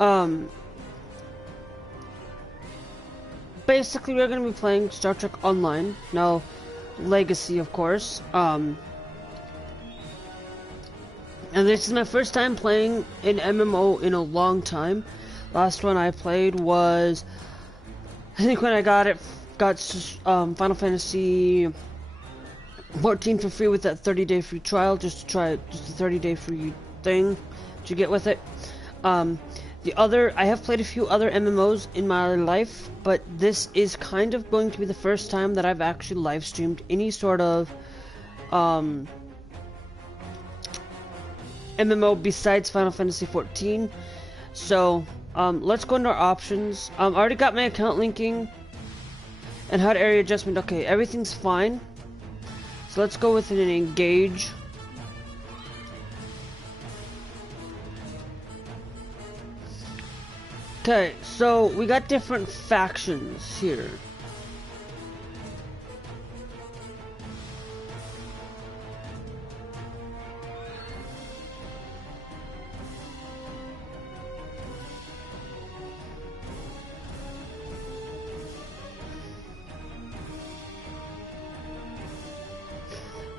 Um, basically, we're gonna be playing Star Trek Online now, Legacy, of course. And this is my first time playing an MMO in a long time. Last one I played was, I think when I got Final Fantasy 14 for free with that 30-day free trial, just to try it, just a 30-day free thing to get with it. I have played a few other MMOs in my life, but this is kind of going to be the first time that I've actually live streamed any sort of MMO besides Final Fantasy 14. So let's go into our options. I already got my account linking and HUD area adjustment. Okay, everything's fine. So let's go with an engage. Okay, so we got different factions here.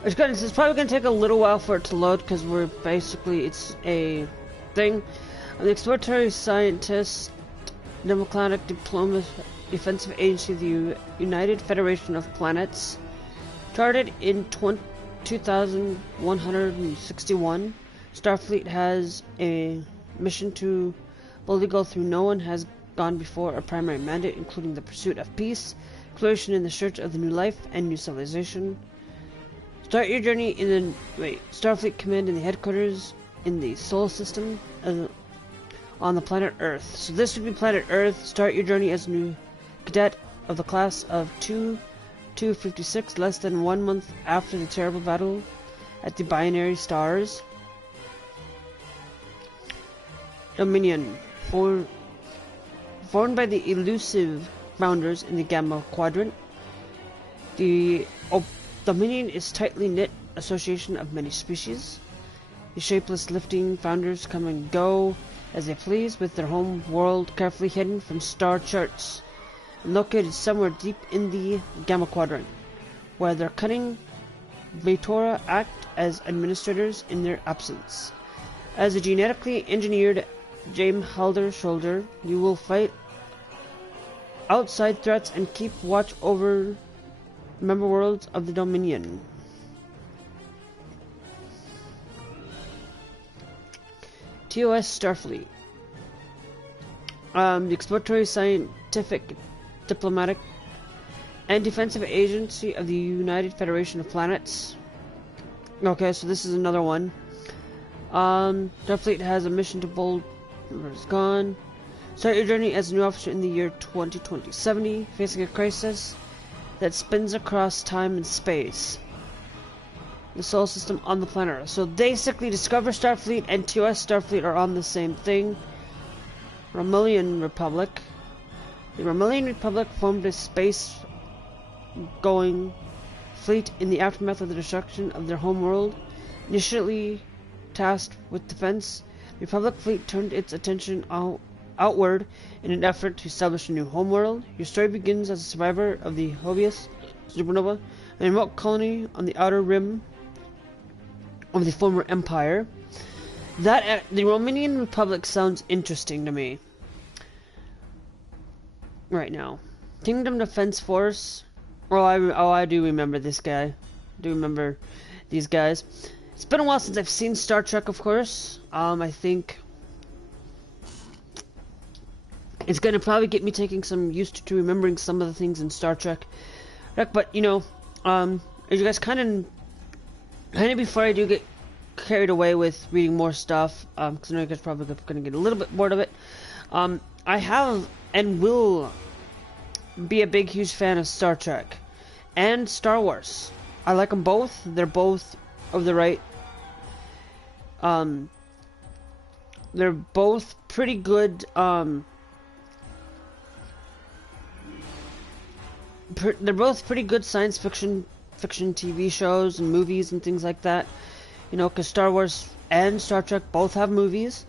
It's probably going to take a little while for it to load because it's a thing. The exploratory scientist, democratic defensive agency of the United Federation of Planets, charted in 2161. Starfleet has a mission to boldly go through no one has gone before, a primary mandate including the pursuit of peace, exploration in the search of the new life and new civilization. Start your journey in the Starfleet Command in the headquarters in the Solar System on the planet Earth. So this would be planet Earth. Start your journey as a new cadet of the class of 2256, less than 1 month after the terrible battle at the binary stars. Dominion, formed by the elusive founders in the Gamma Quadrant. The Dominion is tightly knit association of many species. The shapeless lifting founders come and go as they please, with their home world carefully hidden from star charts and located somewhere deep in the Gamma Quadrant, where their cunning Vatora act as administrators in their absence. As a genetically engineered James Halder Shoulder, you will fight outside threats and keep watch over member worlds of the Dominion. TOS Starfleet. The exploratory, scientific, diplomatic, and defensive agency of the United Federation of Planets. Okay, so this is another one. Starfleet has a mission to bold. It's gone. Start your journey as a new officer in the year 2020-70, facing a crisis that spins across time and space. The solar system on the planet Earth. So basically, Discover Starfleet and TOS Starfleet are on the same thing. Romulyan Republic. The Romulyan Republic formed a space-going fleet in the aftermath of the destruction of their homeworld. Initially tasked with defense, the Republic fleet turned its attention outward in an effort to establish a new homeworld. Your story begins as a survivor of the Hobius supernova, a remote colony on the outer rim of the former empire. The Romanian Republic sounds interesting to me right now. Kingdom Defense Force. I do remember this guy. I do remember these guys. It's been a while since I've seen Star Trek, of course. I think it's gonna probably get me taking some used to remembering some of the things in Star Trek. But you know, as you guys kind of before I do get carried away with reading more stuff, because I know you guys probably gonna get a little bit bored of it. I have and will be a big, huge fan of Star Trek and Star Wars. I like them both. They're both of the right. They're both pretty good. They're both pretty good science fiction TV shows and movies and things like that. You know, because Star Wars and Star Trek both have movies.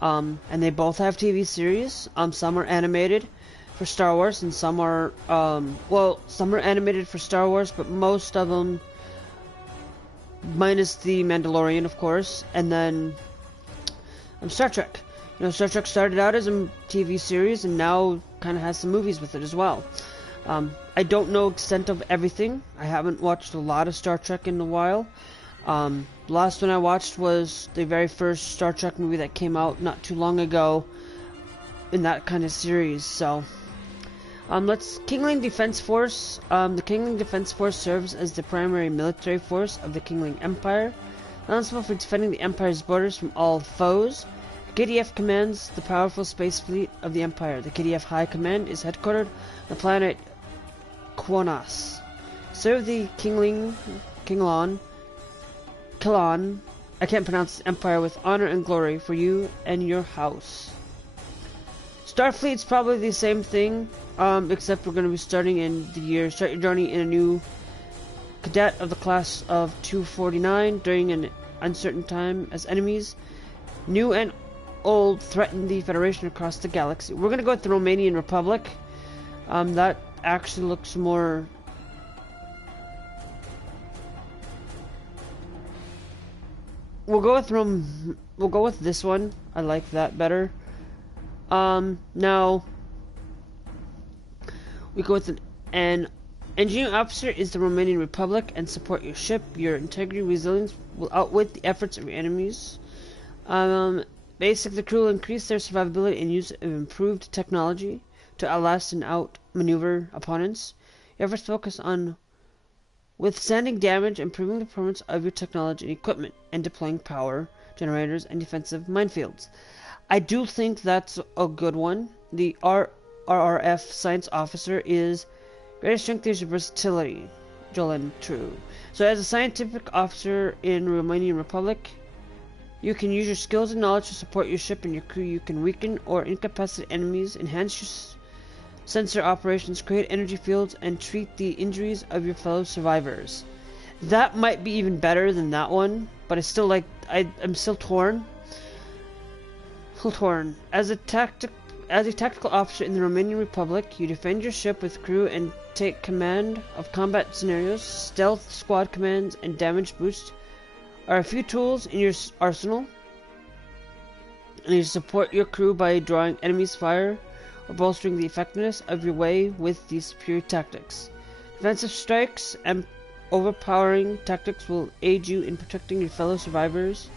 And they both have TV series. Some are animated for Star Wars, and some are, well, some are animated for Star Wars, but most of them, minus The Mandalorian, of course, and then Star Trek. You know, Star Trek started out as a TV series, and now kind of has some movies with it as well. I don't know extent of everything. I haven't watched a lot of Star Trek in a while. The last one I watched was the very first Star Trek movie that came out not too long ago in that kind of series. So, Kingling Defense Force. The Kingling Defense Force serves as the primary military force of the Kingling Empire, responsible for defending the Empire's borders from all foes. The KDF commands the powerful space fleet of the Empire. The KDF High Command is headquartered on the planet Quonas. Serve the Killon, I can't pronounce the Empire, with honor and glory for you and your house. Starfleet's probably the same thing, except we're going to be start your journey in a new cadet of the class of 249 during an uncertain time as enemies, new and old, threaten the Federation across the galaxy. We're going to go with the Romanian Republic. That actually looks more... We'll go with this one. I like that better. Now we go with an engineering officer is the Romanian Republic and support your ship. Your integrity resilience will outwit the efforts of your enemies. Basically, the crew will increase their survivability and use of improved technology to outlast and outmaneuver opponents. Your efforts focus on withstanding damage, improving the performance of your technology and equipment, and deploying power generators and defensive minefields. I do think that's a good one. The RRF Science Officer is greater strength is versatility. Jolan True. So as a scientific officer in Romanian Republic, you can use your skills and knowledge to support your ship and your crew. You can weaken or incapacitate enemies, enhance your sensor operations, create energy fields, and treat the injuries of your fellow survivors. That might be even better than that one, but it's still like I'm still torn. As a tactical officer in the Romanian Republic, you defend your ship with crew and take command of combat scenarios. Stealth, squad commands, and damage boost are a few tools in your arsenal, and you support your crew by drawing enemies' fire or bolstering the effectiveness of your way with these superior tactics. Defensive strikes and overpowering tactics will aid you in protecting your fellow survivors.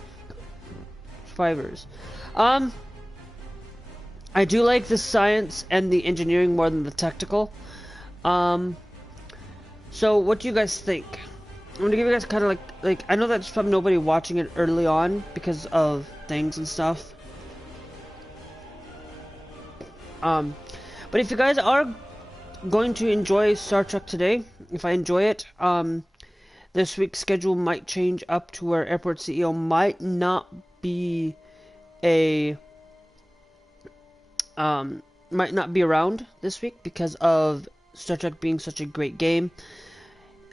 I do like the science and the engineering more than the technical. So what do you guys think? I'm gonna give you guys kind of like I know that there's probably nobody watching it early on because of things and stuff. But if you guys are going to enjoy Star Trek today, if I enjoy it, this week's schedule might change up to where Airport CEO might not be around this week because of Star Trek being such a great game.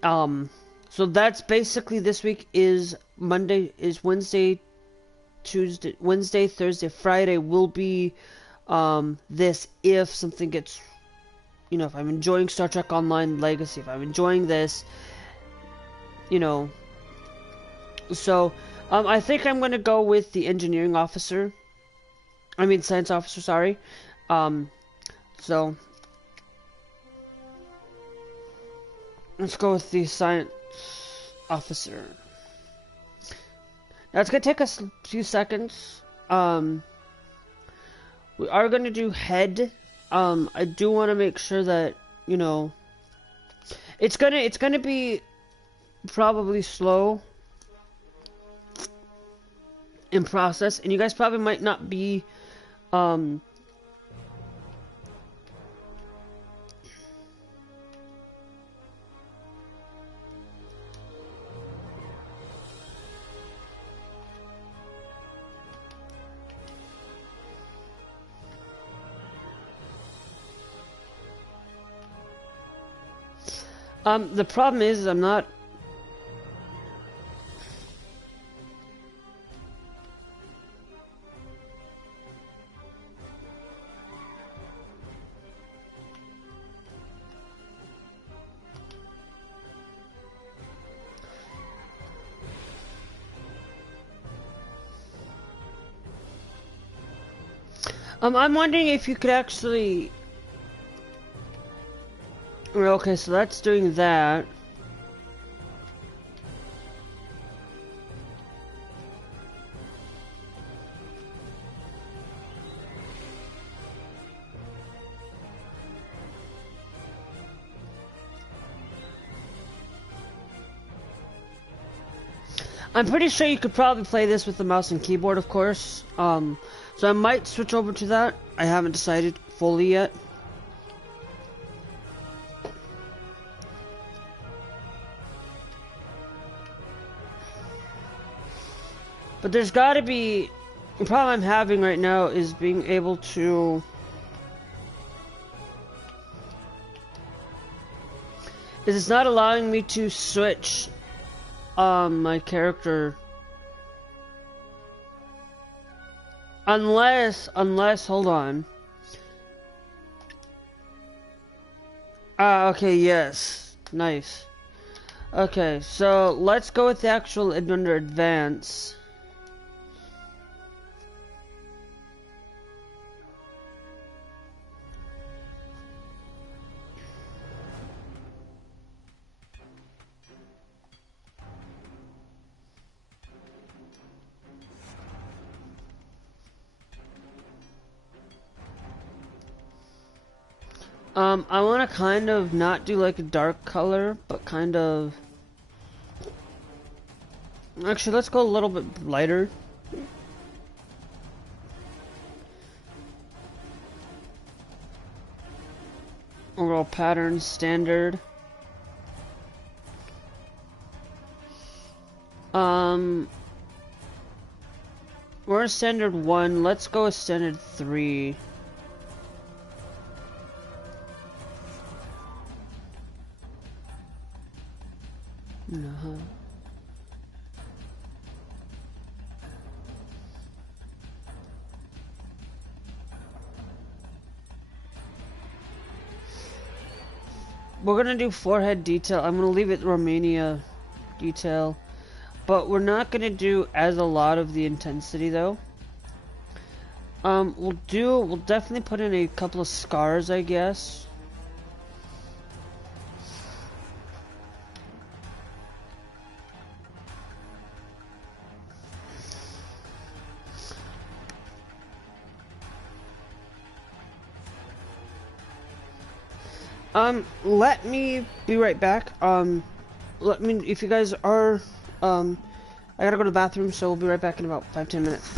So that's basically this week is Wednesday, Thursday, Friday will be this if something gets, you know, if I'm enjoying Star Trek Online Legacy, if I'm enjoying this, you know. So I think I'm gonna go with the science officer, sorry. So let's go with the science officer. Now it's gonna take us a few seconds. We are gonna do head. I do want to make sure that, you know, it's gonna be probably slow in process, and you guys probably might not be the problem is I'm not I'm wondering if you could actually... Okay, so that's doing that. I'm pretty sure you could probably play this with the mouse and keyboard, of course. So I might switch over to that. I haven't decided fully yet. But there's gotta be... The problem I'm having right now is being able to... It's not allowing me to switch my character. Unless, hold on. Okay, yes. Nice. Okay, so let's go with the actual under advance. I want to kind of not do like a dark color, but kind of... Actually, let's go a little bit lighter. Overall pattern, standard. We're a standard 1, let's go a standard 3. No. We're gonna do forehead detail. I'm gonna leave it Romania detail, but we're not gonna do as a lot of the intensity though. We'll definitely put in a couple of scars, I guess. Let me be right back. Let me, if you guys are, I gotta go to the bathroom, so we'll be right back in about 5-10 minutes.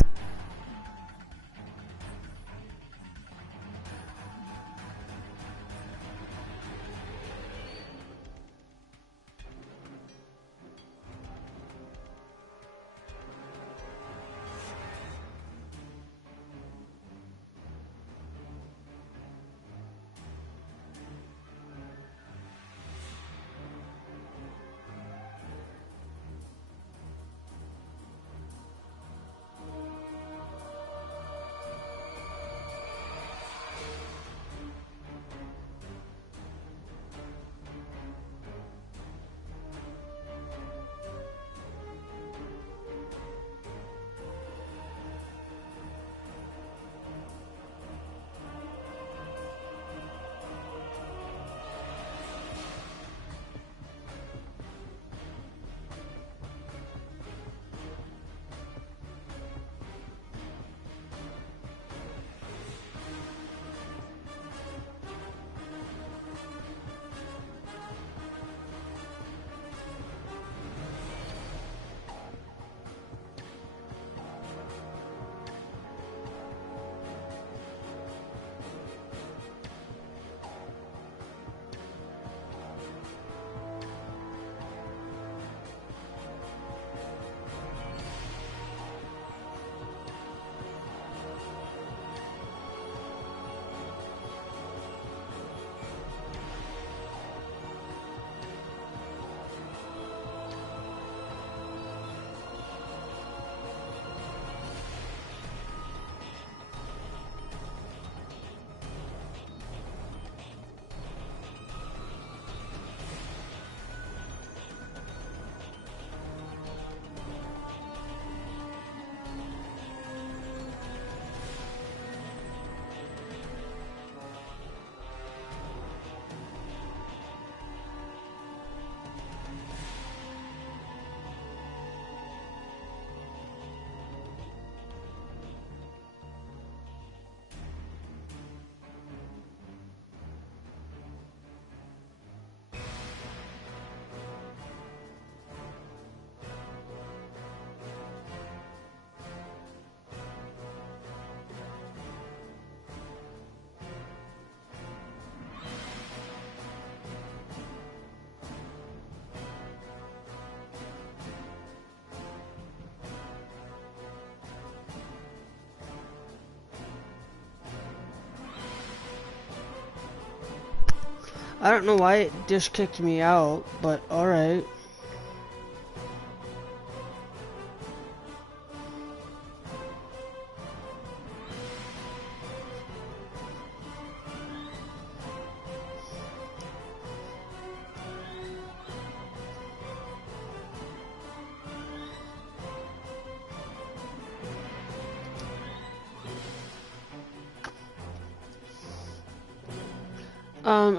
I don't know why it just kicked me out, but alright.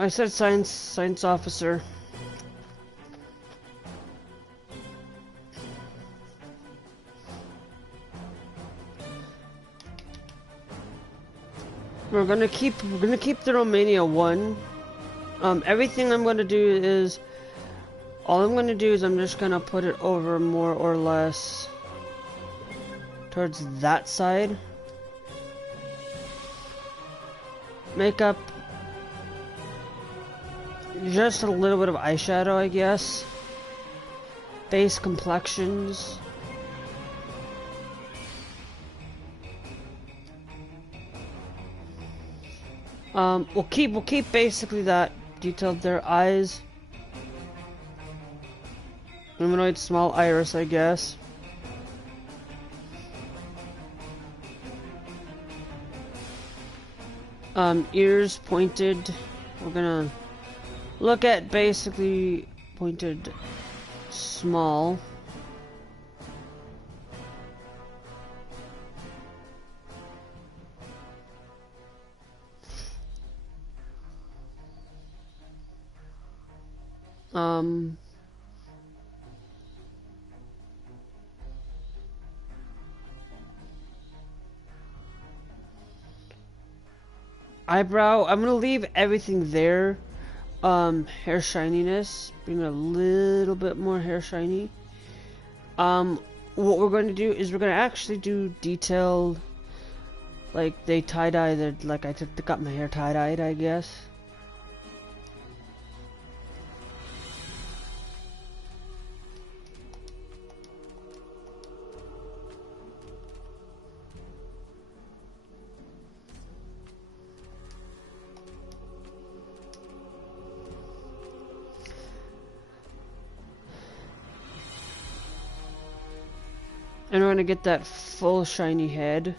I said science officer. We're gonna keep the Romania one. Everything I'm gonna do is, all I'm gonna do is I'm just gonna put it over more or less towards that side. Makeup. Just a little bit of eyeshadow, I guess. Base complexions. We'll keep basically that detailed. Their eyes. Humanoid, small iris, I guess. Ears pointed. We're gonna look at basically pointed small. Eyebrow, I'm gonna leave everything there. Hair shininess, bring a little bit more hair shiny. What we're going to do is we're going to actually do detailed, like they tie-dyed, like I got my hair tie-dyed, I guess. And we're gonna get that full shiny head.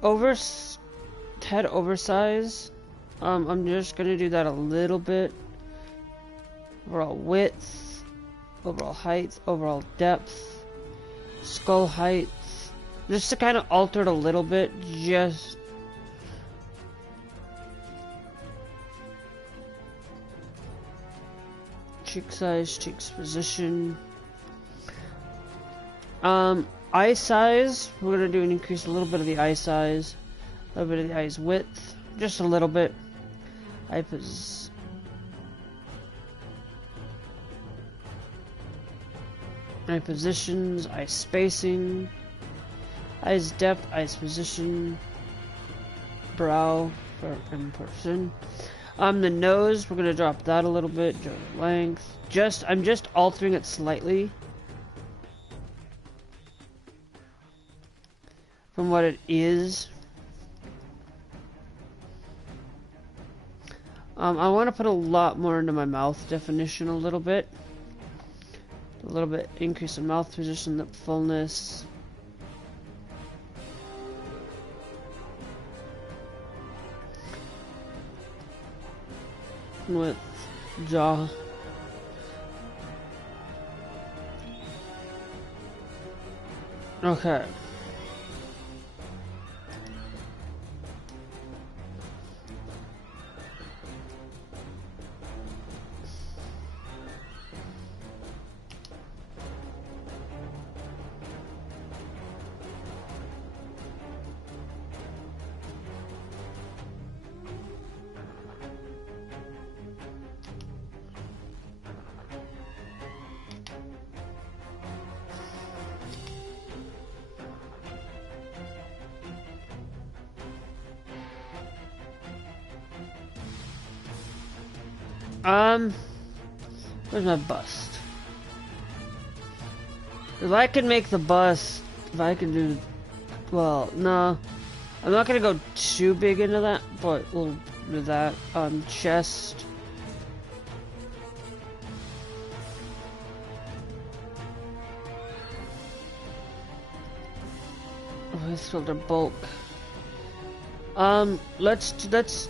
Head oversize. I'm just gonna do that a little bit. Overall width, overall height, overall depth, skull height. Just to kind of alter it a little bit, just cheek size, cheeks position. Eye size, we're gonna do an increase a little bit of the eye size, a little bit of the eye's width, just a little bit. Eye positions, eye spacing, eyes depth, eyes position, brow for in person. The nose, we're gonna drop that a little bit, length. I'm just altering it slightly from what it is. I want to put a lot more into my mouth definition a little bit. A little bit increase in mouth position, lip fullness. With jaw. Okay. Where's my bust? If I can make the bust, if I can do, well, no, I'm not gonna go too big into that, but we'll do that. Chest, With shoulder bulk. Let's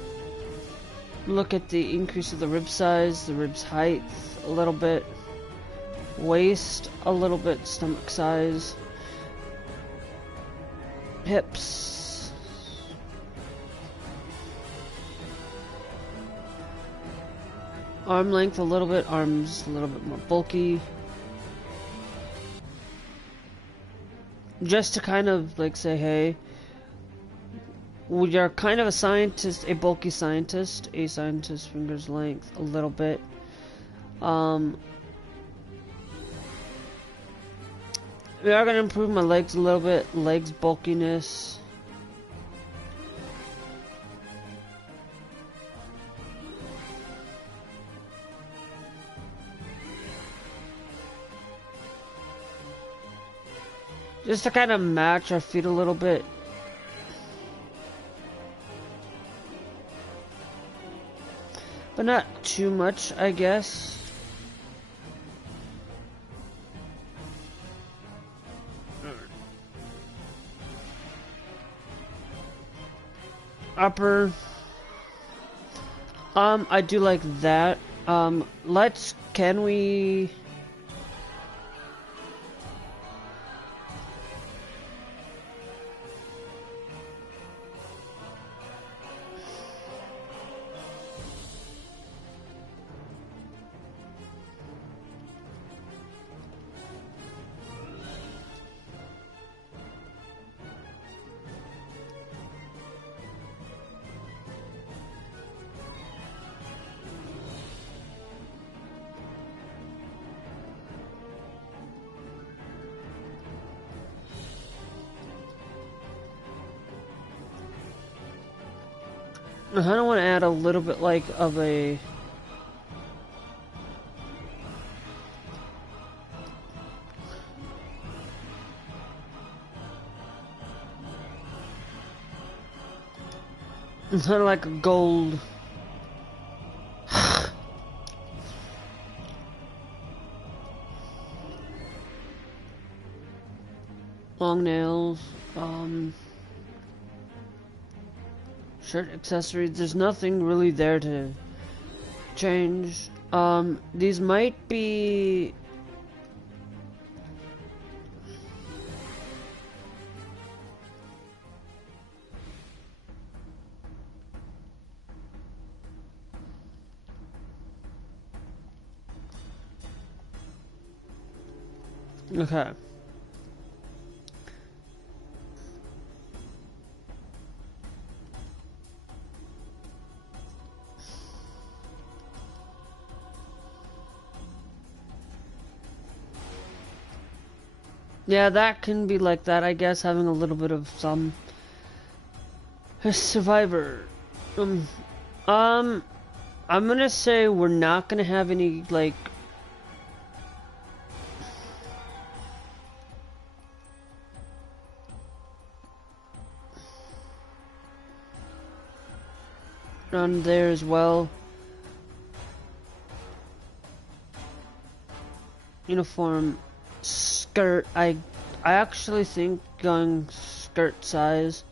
look at the increase of the rib size, the ribs height a little bit, waist a little bit, stomach size, hips, arm length a little bit, arms a little bit more bulky. Just to kind of like say, hey, we are kind of a scientist, a bulky scientist, fingers length a little bit. We are gonna improve my legs a little bit, legs bulkiness. Just to kind of match our feet a little bit. But not too much, I guess. Upper. I do like that. Can we... I kind of want to add a little bit like of a kind of like a gold long nails, shirt accessories. There's nothing really there to change. These might be okay. Yeah, that can be like that, I guess, having a little bit of some survivor. I'm gonna say we're not gonna have any, like, on there as well. Uniform skirt. I actually think going skirt size.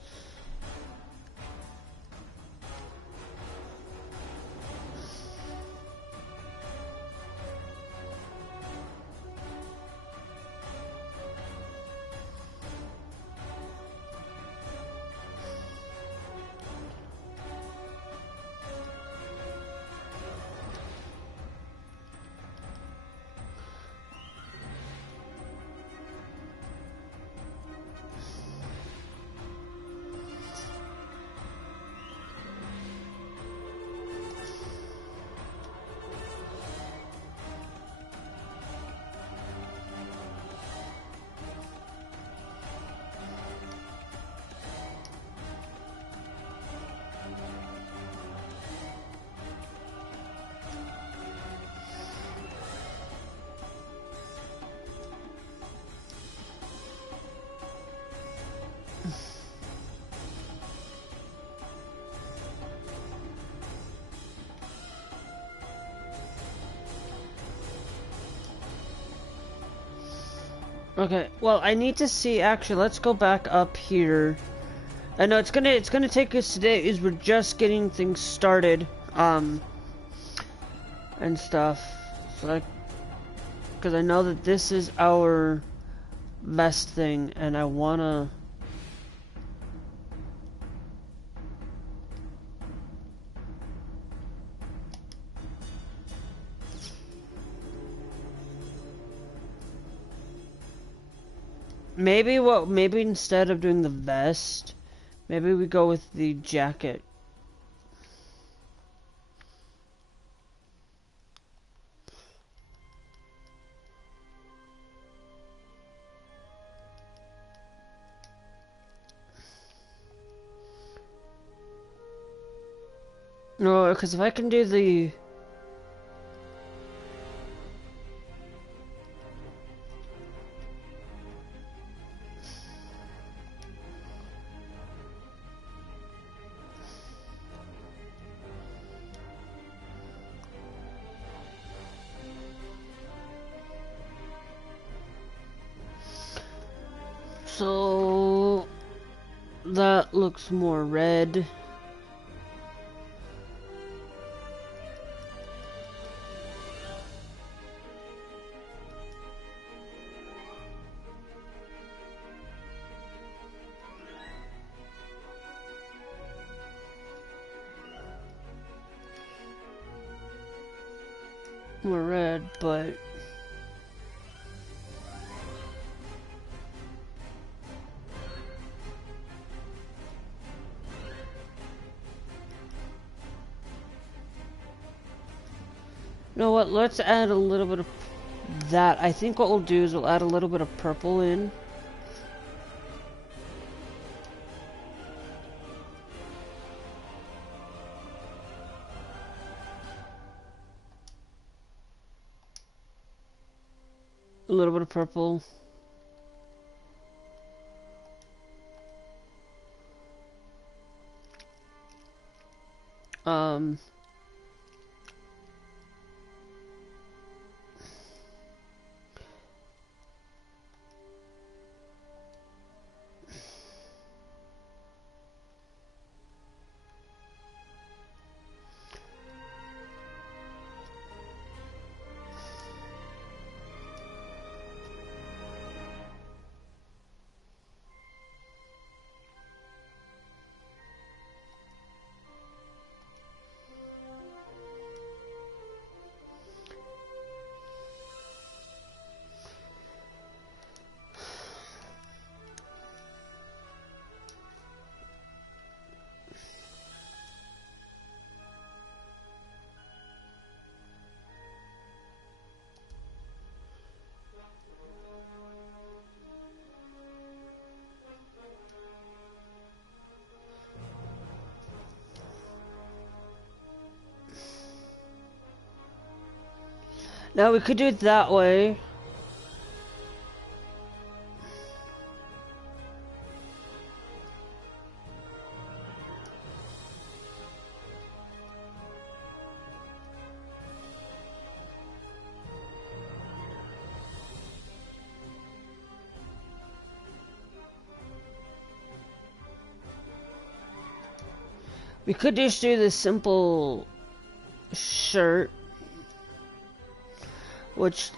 Okay, well, I need to see, actually, let's go back up here. I know it's gonna take us today, is we're just getting things started, and stuff. So, because I know that this is our best thing, and I wanna... Maybe instead of doing the vest, maybe we go with the jacket. No, because if I can do the... So... that looks more red. More red, but... You know what, let's add a little bit of that. I think what we'll do is we'll add a little bit of purple in. A little bit of purple. Now we could do it that way. We could just do this simple shirt, which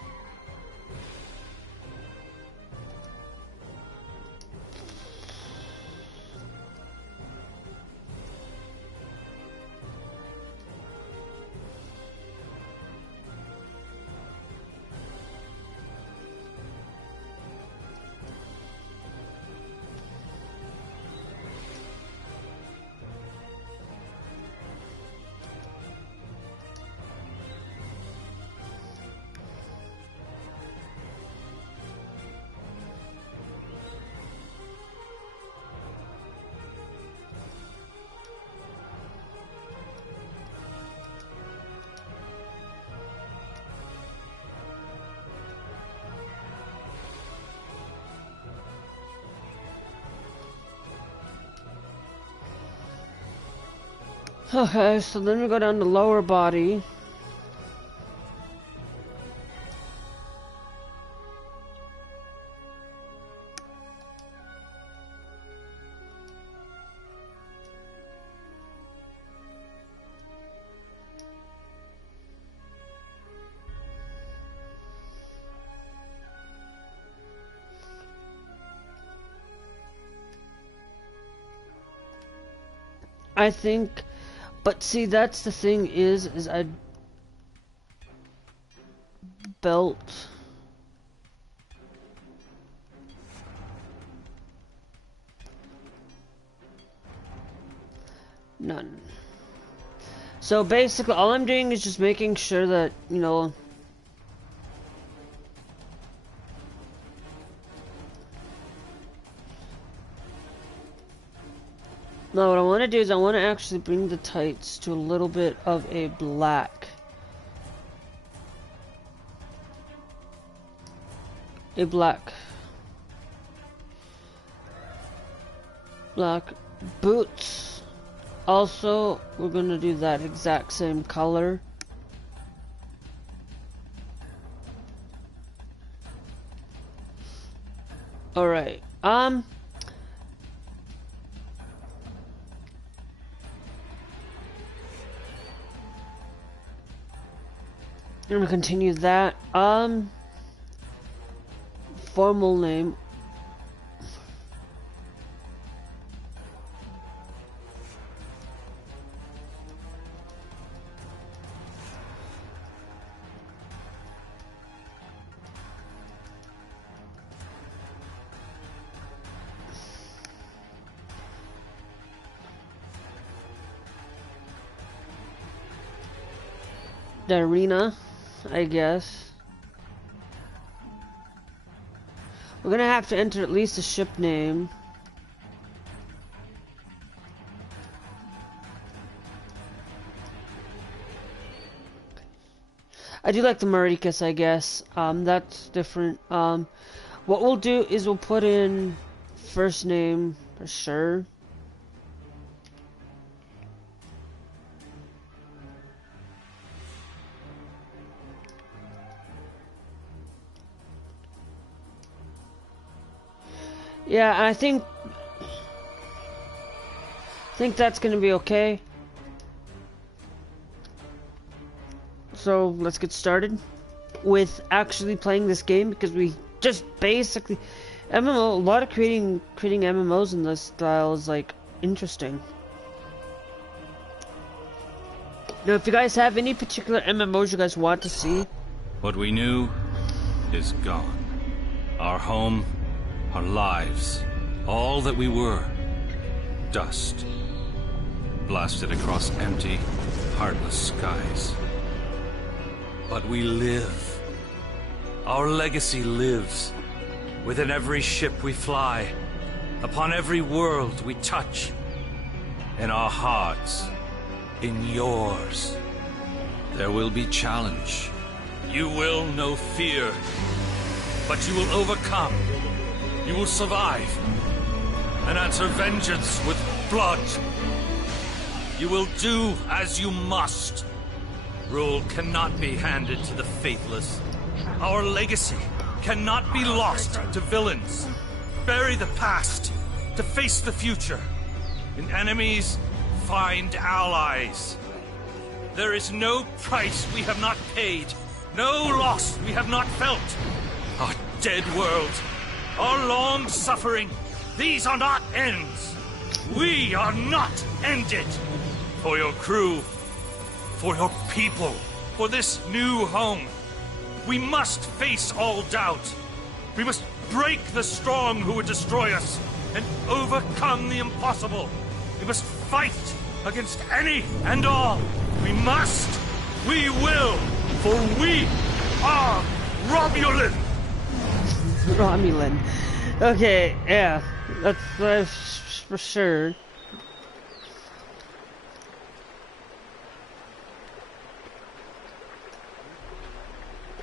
okay, so then we go down to lower body. I think, but see, that's the thing is I built none. So basically, all I'm doing is just making sure that, you know, now what I want to do is I want to actually bring the tights to a little bit of a black. Black boots. Also, we're gonna do that exact same color. Alright, I'm gonna continue that. Formal name. The arena, I guess. We're gonna have to enter at least a ship name. I do like the Maricas, I guess. That's different. What we'll do is we'll put in first name for sure. Yeah, I think that's gonna be okay. So let's get started with actually playing this game, because we just basically MMO. A lot of creating MMOs in this style is like interesting. Now, if you guys have any particular MMOs you guys want to see, what we knew is gone. Our home, our lives, all that we were, dust, blasted across empty, heartless skies. But we live. Our legacy lives within every ship we fly, upon every world we touch, in our hearts, in yours. There will be challenge. You will know fear, but you will overcome. You will survive and answer vengeance with blood. You will do as you must. Rule cannot be handed to the faithless. Our legacy cannot be lost to villains. Bury the past to face the future. In enemies, find allies. There is no price we have not paid, no loss we have not felt. Our dead world, our long suffering, these are not ends. We are not ended. For your crew, for your people, for this new home, we must face all doubt. We must break the strong who would destroy us and overcome the impossible. We must fight against any and all. We must, we will, for we are Romulan. Romulan. Okay, yeah, that's for sure.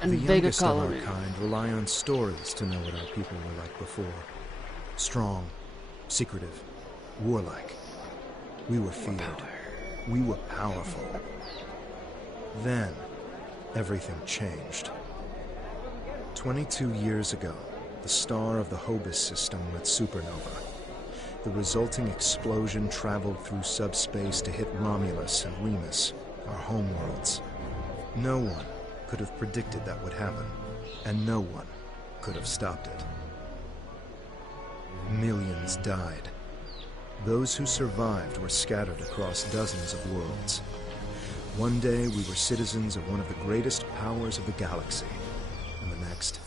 And the Vega youngest of our colony. kind rely on stories to know what our people were like before. Strong, secretive, warlike. We were feared. We were powerful. Then, everything changed. 22 years ago, the star of the Hobus system went supernova. The resulting explosion traveled through subspace to hit Romulus and Remus, our homeworlds. No one could have predicted that would happen, and no one could have stopped it. Millions died. Those who survived were scattered across dozens of worlds. One day we were citizens of one of the greatest powers of the galaxy, and the next,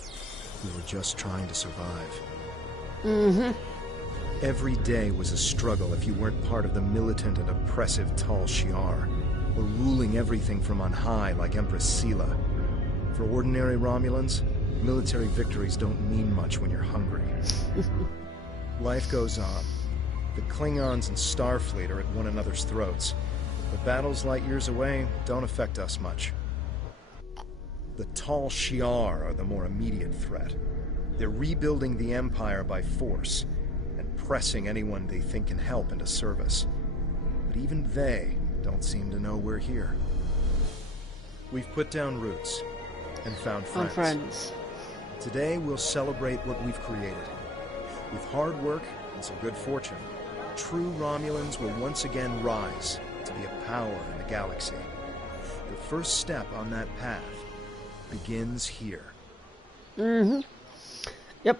we were just trying to survive. Mm-hmm. Every day was a struggle if you weren't part of the militant and oppressive Tal Shiar, or ruling everything from on high like Empress Sela. For ordinary Romulans, military victories don't mean much when you're hungry. Life goes on. The Klingons and Starfleet are at one another's throats. The battles light years away don't affect us much. The Tal Shiar are the more immediate threat. They're rebuilding the Empire by force, and pressing anyone they think can help into service. But even they don't seem to know we're here. We've put down roots, and found friends. Today we'll celebrate what we've created. With hard work and some good fortune, true Romulans will once again rise to be a power in the galaxy. The first step on that path begins here. Mm-hmm. Yep.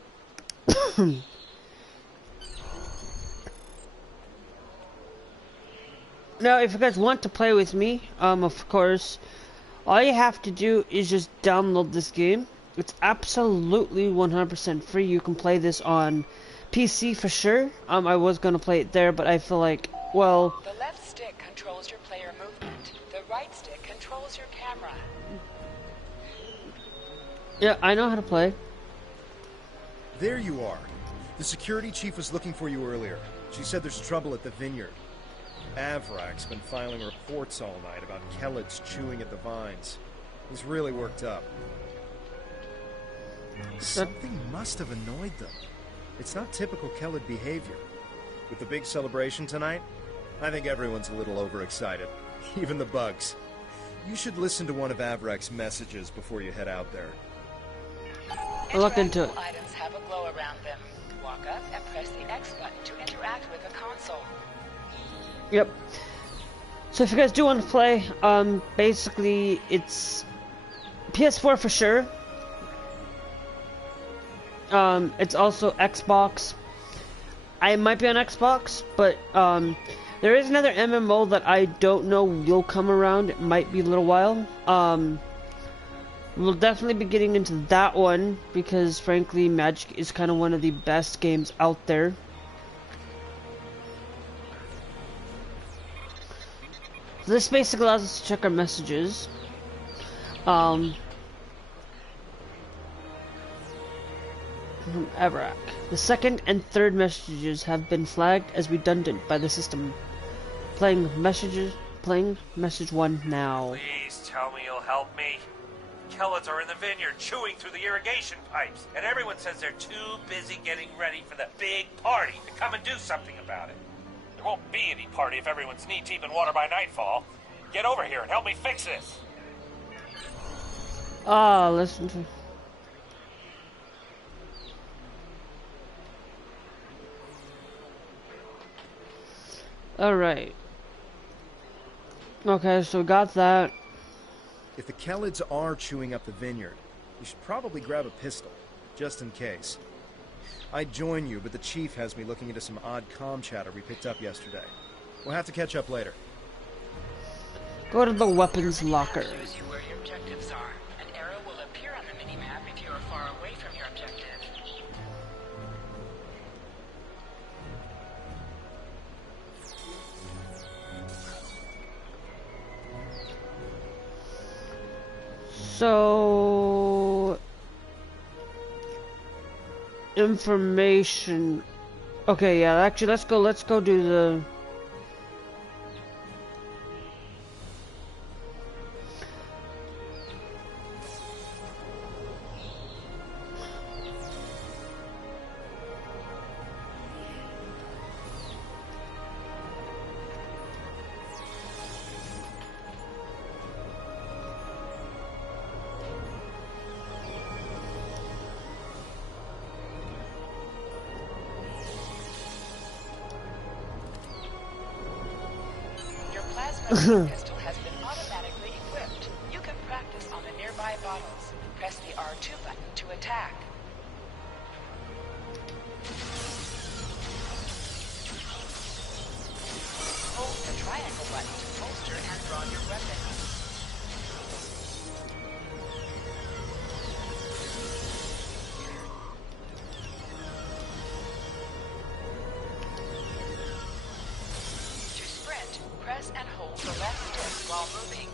Now, if you guys want to play with me, of course, all you have to do is just download this game. It's absolutely 100% free. You can play this on PC for sure. I was gonna play it there, but I feel like, well... The left stick controls your player movement. The right stick controls your camera. Yeah, I know how to play. There you are. The security chief was looking for you earlier. She said there's trouble at the vineyard. Avrak's been filing reports all night about Kellids chewing at the vines. He's really worked up. Something must have annoyed them. It's not typical Kellid behavior. With the big celebration tonight, I think everyone's a little overexcited. Even the bugs. You should listen to one of Avrak's messages before you head out there. I'll look into it. Items have a glow around them. Walk up and press the X button to interact with the console. Yep. So if you guys do want to play, basically it's PS4 for sure. It's also Xbox. I might be on Xbox, but there is another MMO that I don't know will come around. It might be a little while. We'll definitely be getting into that one because, frankly, Magic is kind of one of the best games out there. So this basically allows us to check our messages. From Avrak. The second and third messages have been flagged as redundant by the system. Playing message 1 now. Please tell me you'll help me. Kellids are in the vineyard chewing through the irrigation pipes, and everyone says they're too busy getting ready for the big party to come and do something about it. There won't be any party if everyone's knee-deep in water by nightfall. Get over here and help me fix this. Listen to... Alright. Okay, so we got that. If the Kellids are chewing up the vineyard, you should probably grab a pistol, just in case. I'd join you, but the chief has me looking into some odd comm chatter we picked up yesterday. We'll have to catch up later. Go to the weapons locker. Shows you where your objectives are. An arrow will appear on the minimap if you are far away from your objective. So... information. Okay, yeah, actually, let's go do the... Pistol has been automatically equipped. You can practice on the nearby bottles. Press the R2 button to attack. triangle button to holster and draw your weapon. To sprint, press and hold the left stick while moving.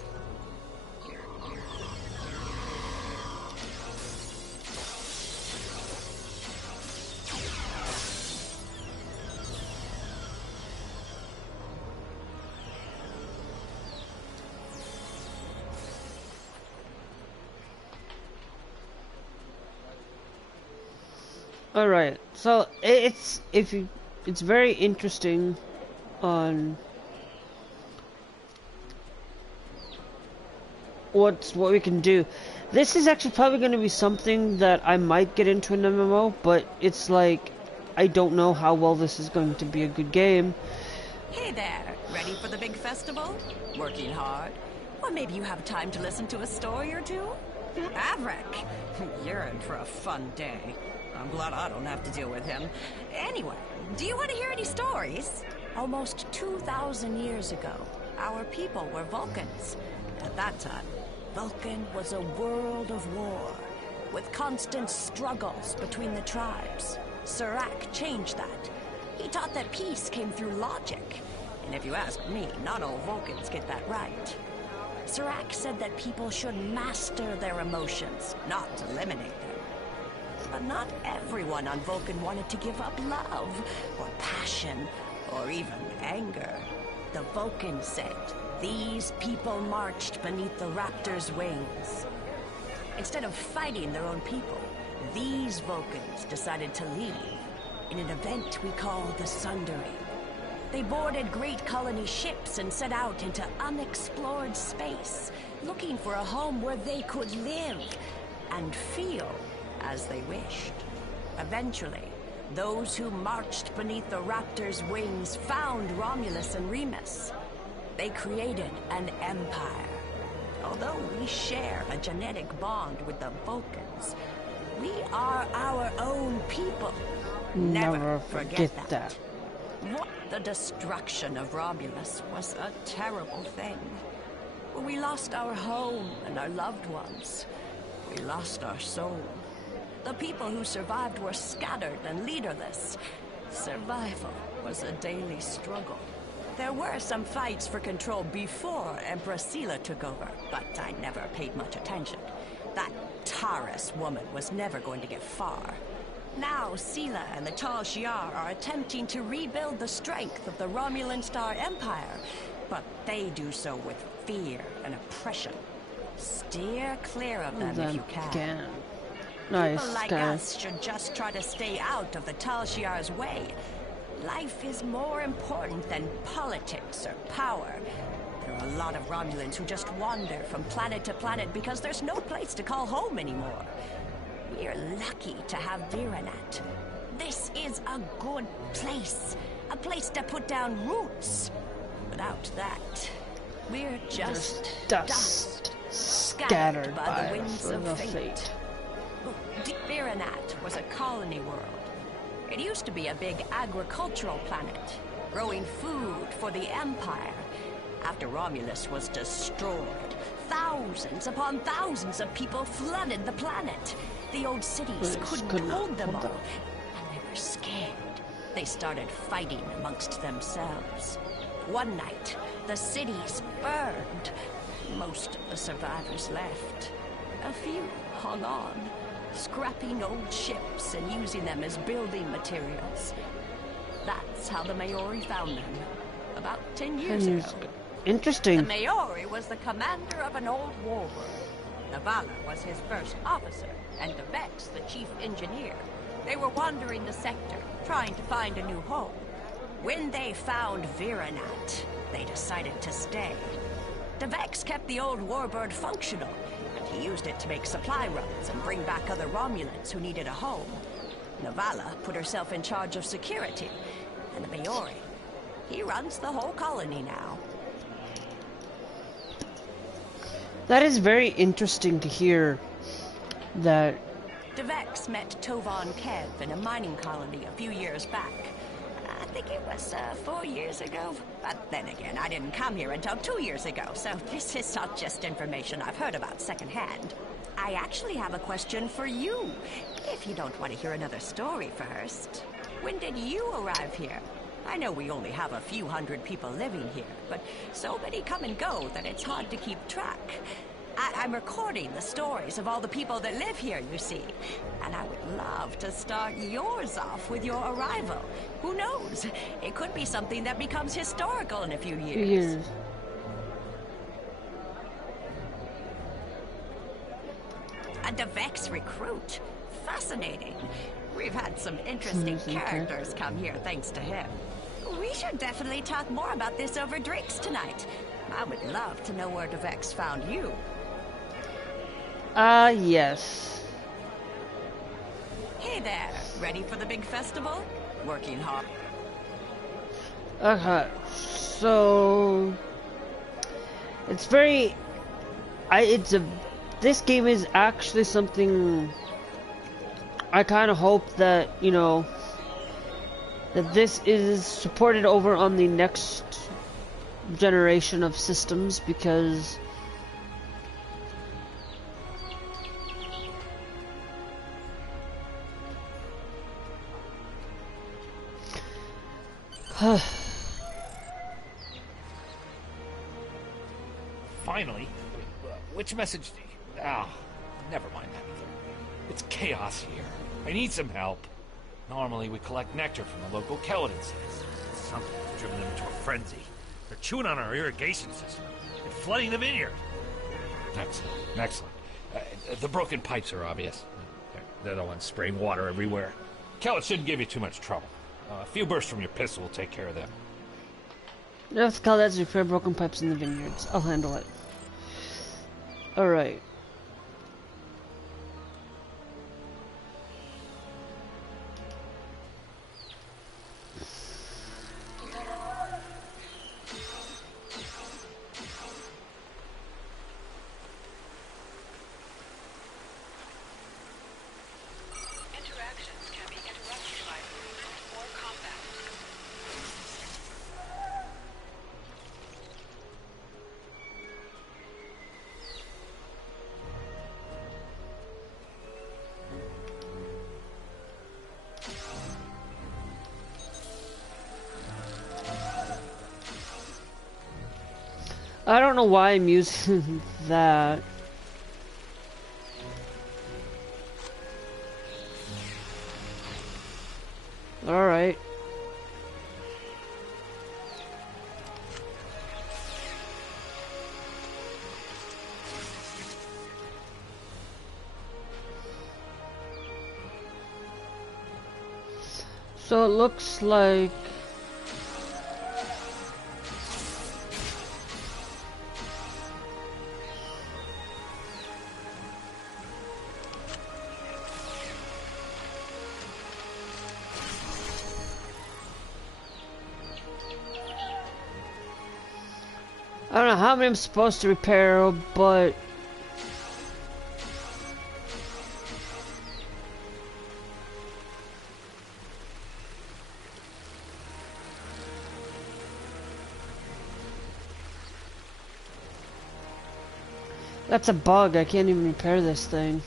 All right, so it's very interesting on what we can do. This is actually probably going to be something that I might get into an MMO, but it's like I don't know how well this is going to be a good game. Hey there, ready for the big festival? Working hard? Or maybe you have time to listen to a story or two? Averick, you're in for a fun day. I'm glad I don't have to deal with him. Anyway, do you want to hear any stories? Almost 2,000 years ago, our people were Vulcans. At that time, Vulcan was a world of war, with constant struggles between the tribes. Serac changed that. He taught that peace came through logic. And if you ask me, not all Vulcans get that right. Serac said that people should master their emotions, not eliminate them. But not everyone on Vulcan wanted to give up love, or passion, or even anger. The Vulcans said these people marched beneath the Raptor's wings. Instead of fighting their own people, these Vulcans decided to leave in an event we call the Sundering. They boarded great colony ships and set out into unexplored space, looking for a home where they could live and feel as they wished. Eventually, those who marched beneath the Raptor's wings found Romulus and Remus. They created an empire. Although we share a genetic bond with the Vulcans, we are our own people. Never forget that. What the destruction of Romulus was a terrible thing. We lost our home and our loved ones. We lost our soul. The people who survived were scattered and leaderless. Survival was a daily struggle. There were some fights for control before Empress Sela took over, but I never paid much attention. That Taurus woman was never going to get far. Now Sela and the Tal Shiar are attempting to rebuild the strength of the Romulan Star Empire, but they do so with fear and oppression. Steer clear of them if you can. Nice, people like us should just try to stay out of the Tal Shiar's way. Life is more important than politics or power. There are a lot of Romulans who just wander from planet to planet because there's no place to call home anymore. We're lucky to have Viranat. This is a good place. A place to put down roots. Without that, we're just dust scattered by the winds of fate. Viranat was a colony world. It used to be a big agricultural planet, growing food for the Empire. After Romulus was destroyed, thousands upon thousands of people flooded the planet. The old cities couldn't hold them all, and they were scared. They started fighting amongst themselves. One night, the cities burned. Most of the survivors left. A few hung on, scrapping old ships and using them as building materials. That's how the Maori found them, about 10 years ago. Interesting. The Maori was the commander of an old warbird. Navala was his first officer, and Devex the chief engineer. They were wandering the sector, trying to find a new home. When they found Viranat, they decided to stay. Devex kept the old warbird functional, and he used it to make supply runs and bring back other Romulans who needed a home. Navala put herself in charge of security, and the Maori, he runs the whole colony now. That is very interesting to hear that Devex met Tovan Kev in a mining colony a few years back. think it was 4 years ago. But then again, I didn't come here until 2 years ago, so this is not just information I've heard about secondhand. I actually have a question for you, if you don't want to hear another story first. When did you arrive here? I know we only have a few hundred people living here, but so many come and go that it's hard to keep track. I'm recording the stories of all the people that live here, you see. And I would love to start yours off with your arrival. Who knows? It could be something that becomes historical in a few years. A Devex recruit. Fascinating. We've had some interesting characters come here thanks to him. We should definitely talk more about this over drinks tonight. I would love to know where Devex found you. Yes. Hey there, ready for the big festival? Working hard. Okay, so it's very, this game is actually something I kind of hope that, you know, that this is supported over on the next generation of systems, because Finally? Which message do you... Ah, never mind that. It's chaos here. I need some help. Normally we collect nectar from the local Keladons. Something has driven them into a frenzy. They're chewing on our irrigation system and flooding the vineyard. Excellent, excellent. The broken pipes are obvious. They're the ones spraying water everywhere. Kellet shouldn't give you too much trouble. A few bursts from your pistol will take care of them. You have to call that to repair broken pipes in the vineyards. I'll handle it. Alright. Interactions can be interrupted by movement or combat. I don't know why I'm using that. Alright. So it looks like I don't know how many I'm supposed to repair, but that's a bug. I can't even repair this thing.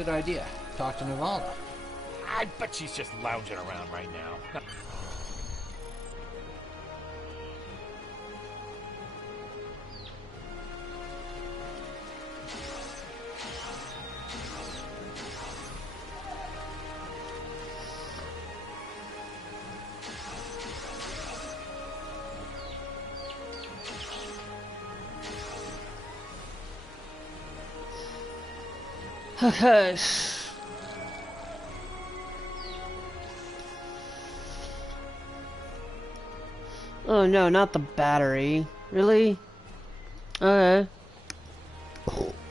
Good idea. Talk to Navala. I bet she's just lounging around right now. Okay. Oh no, not the battery. Really? Okay.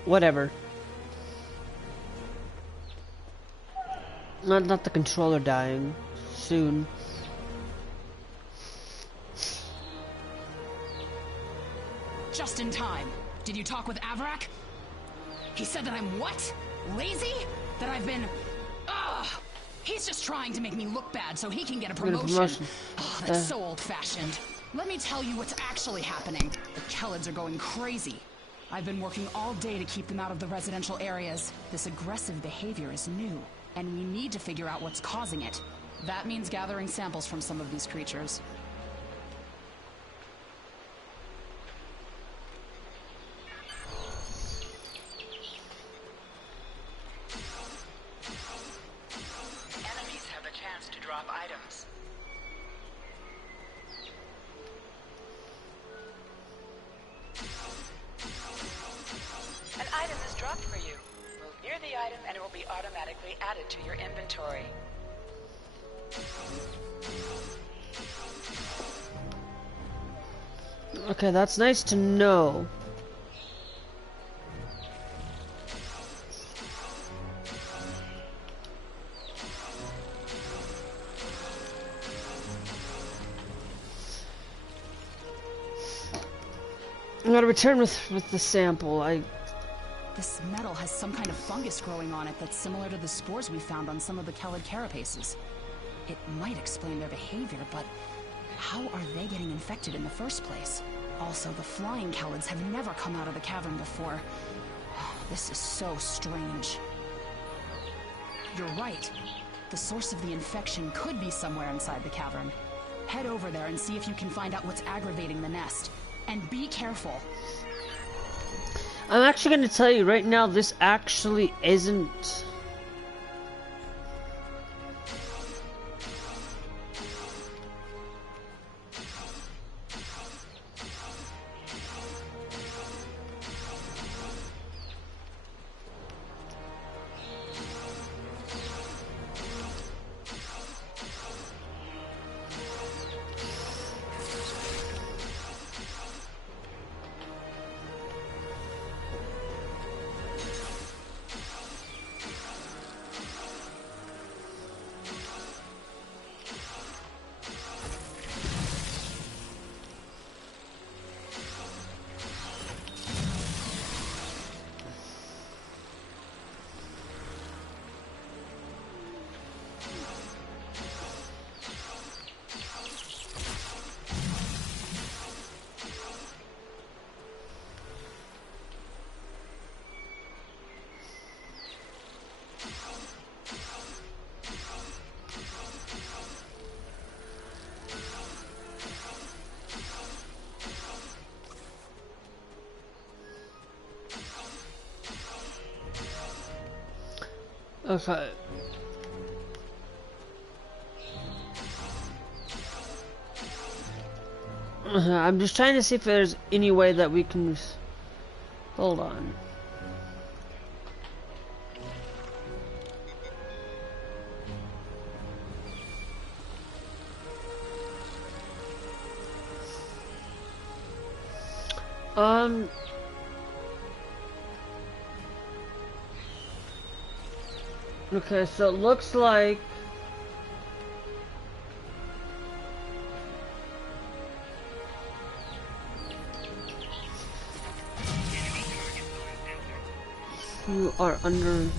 Whatever. Not the controller dying. Soon. Just in time. Did you talk with Avrak? He said that I'm what? Lazy? That I've been... Ugh! He's just trying to make me look bad so he can get a promotion. Oh, that's so old-fashioned. Let me tell you what's actually happening. The Kellids are going crazy. I've been working all day to keep them out of the residential areas. This aggressive behavior is new, and we need to figure out what's causing it. That means gathering samples from some of these creatures. Enemies have a chance to drop items. An item is dropped for you. Move near the item and it will be automatically added to your inventory. Okay, that's nice to know. I'm gonna return with the sample. This metal has some kind of fungus growing on it that's similar to the spores we found on some of the Kellid carapaces. It might explain their behavior, but how are they getting infected in the first place? Also, the flying Kellids have never come out of the cavern before. This is so strange. You're right. The source of the infection could be somewhere inside the cavern. Head over there and see if you can find out what's aggravating the nest. And be careful. I'm actually going to tell you right now, this actually isn't... Okay. I'm just trying to see if there's any way that we can... Hold on. Okay, so it looks like... You are under...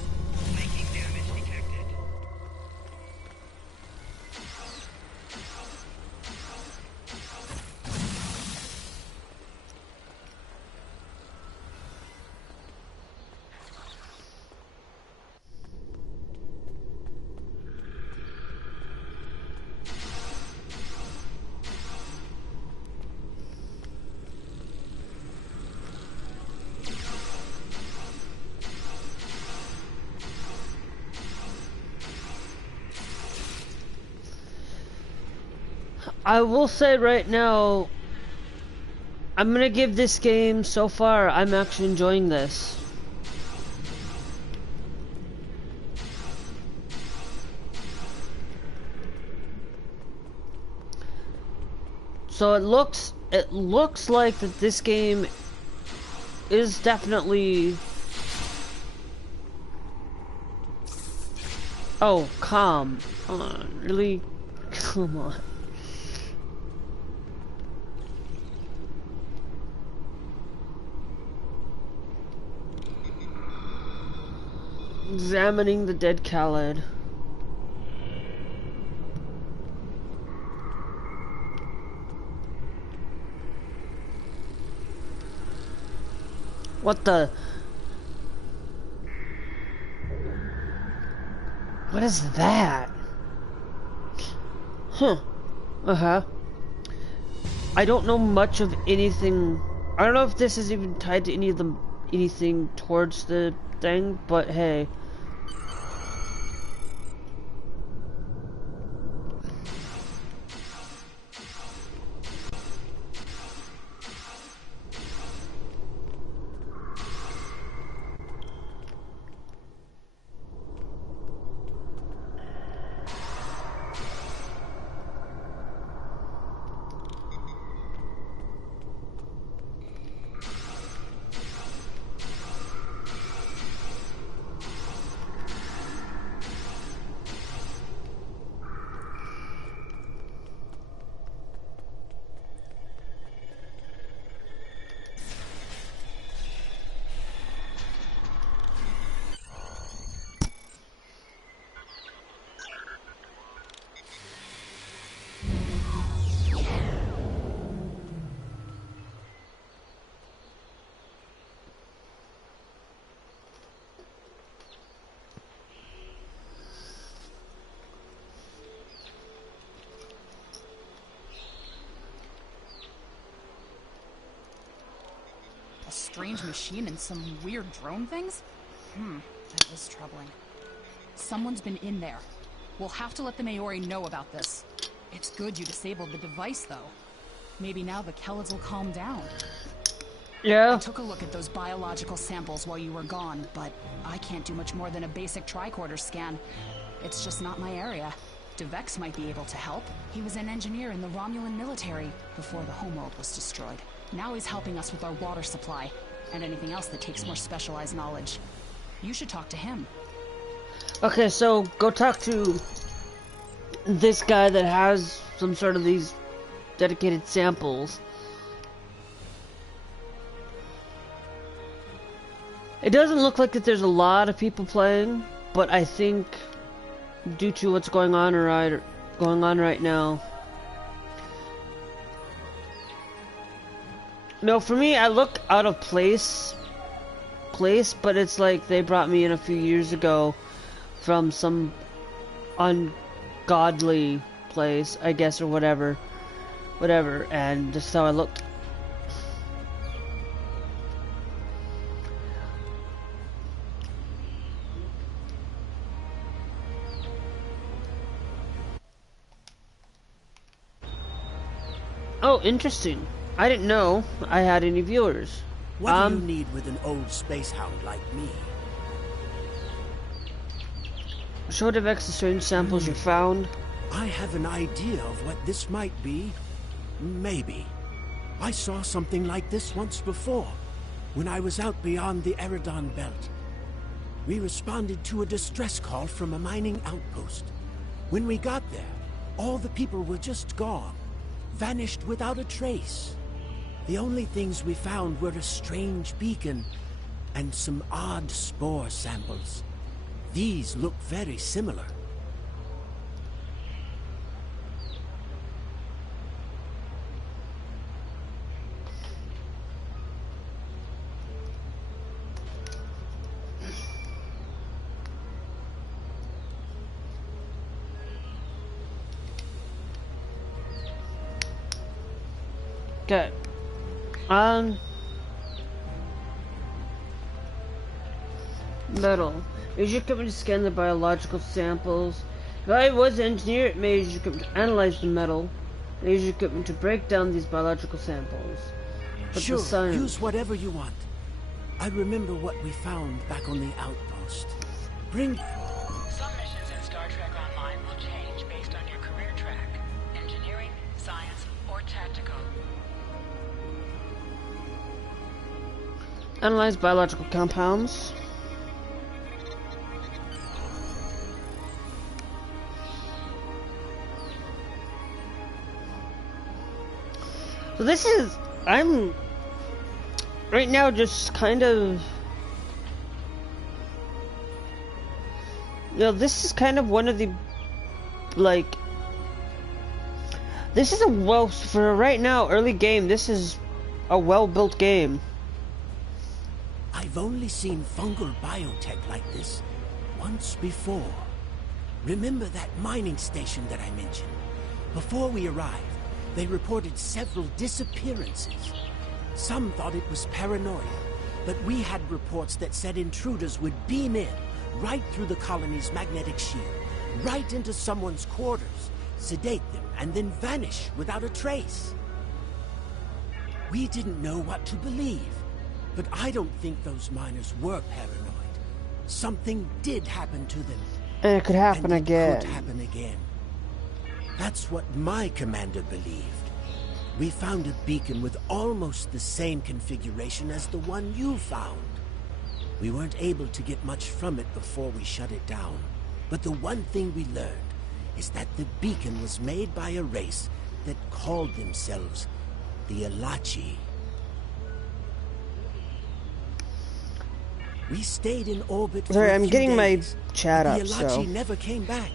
I will say right now, I'm gonna give this game, so far, I'm actually enjoying this. So it looks like that this game is definitely... Oh, come on, really? Come on. Examining the dead Khaled. What the? What is that? Huh. Uh-huh. I don't know much of anything. I don't know if this is even tied to any of them, anything towards the thing, but hey. A strange machine and some weird drone things? That is troubling. Someone's been in there. We'll have to let the Maori know about this. It's good you disabled the device, though. Maybe now the Kellids will calm down. Yeah. I took a look at those biological samples while you were gone, but I can't do much more than a basic tricorder scan. It's just not my area. DeVex might be able to help. He was an engineer in the Romulan military before the homeworld was destroyed. Now he's helping us with our water supply, and anything else that takes more specialized knowledge. You should talk to him. Okay, so go talk to this guy that has some sort of these dedicated samples. It doesn't look like that there's a lot of people playing, but I think due to what's going on right now. No, for me, I look out of place, but it's like they brought me in a few years ago from some ungodly place, I guess, or whatever, and just how I looked. Oh, interesting. I didn't know I had any viewers. What do you need with an old space hound like me? Show DeVex the strange samples you found. I have an idea of what this might be. Maybe. I saw something like this once before, when I was out beyond the Eridon Belt. We responded to a distress call from a mining outpost. When we got there, all the people were just gone, vanished without a trace. The only things we found were a strange beacon and some odd spore samples. These look very similar. Okay. Metal. Use your equipment to scan the biological samples. If I was an engineer, it may use your equipment to analyze the metal. and use your equipment to break down these biological samples. But Sure, the science... use whatever you want. I remember what we found back on the outpost. Bring... Some missions in Star Trek Online will change based on your career track. Engineering, science, or tactical. Analyze biological compounds. So this is... I'm... right now just kind of... you know, this is kind of one of the... like... this is a well... for right now, early game, this is a well-built game. I've only seen fungal biotech like this once before. Remember that mining station that I mentioned? Before we arrived, they reported several disappearances. Some thought it was paranoia, but we had reports that said intruders would beam in, right through the colony's magnetic shield, right into someone's quarters, sedate them, and then vanish without a trace. We didn't know what to believe, but I don't think those miners were paranoid. Something did happen to them. And it could happen and it again. could happen again. That's what my commander believed. We found a beacon with almost the same configuration as the one you found. We weren't able to get much from it before we shut it down. But the one thing we learned is that the beacon was made by a race that called themselves the Elachi. We stayed in orbit for Sorry, a I'm few getting my days, chat but up, the Elachi so... never came back.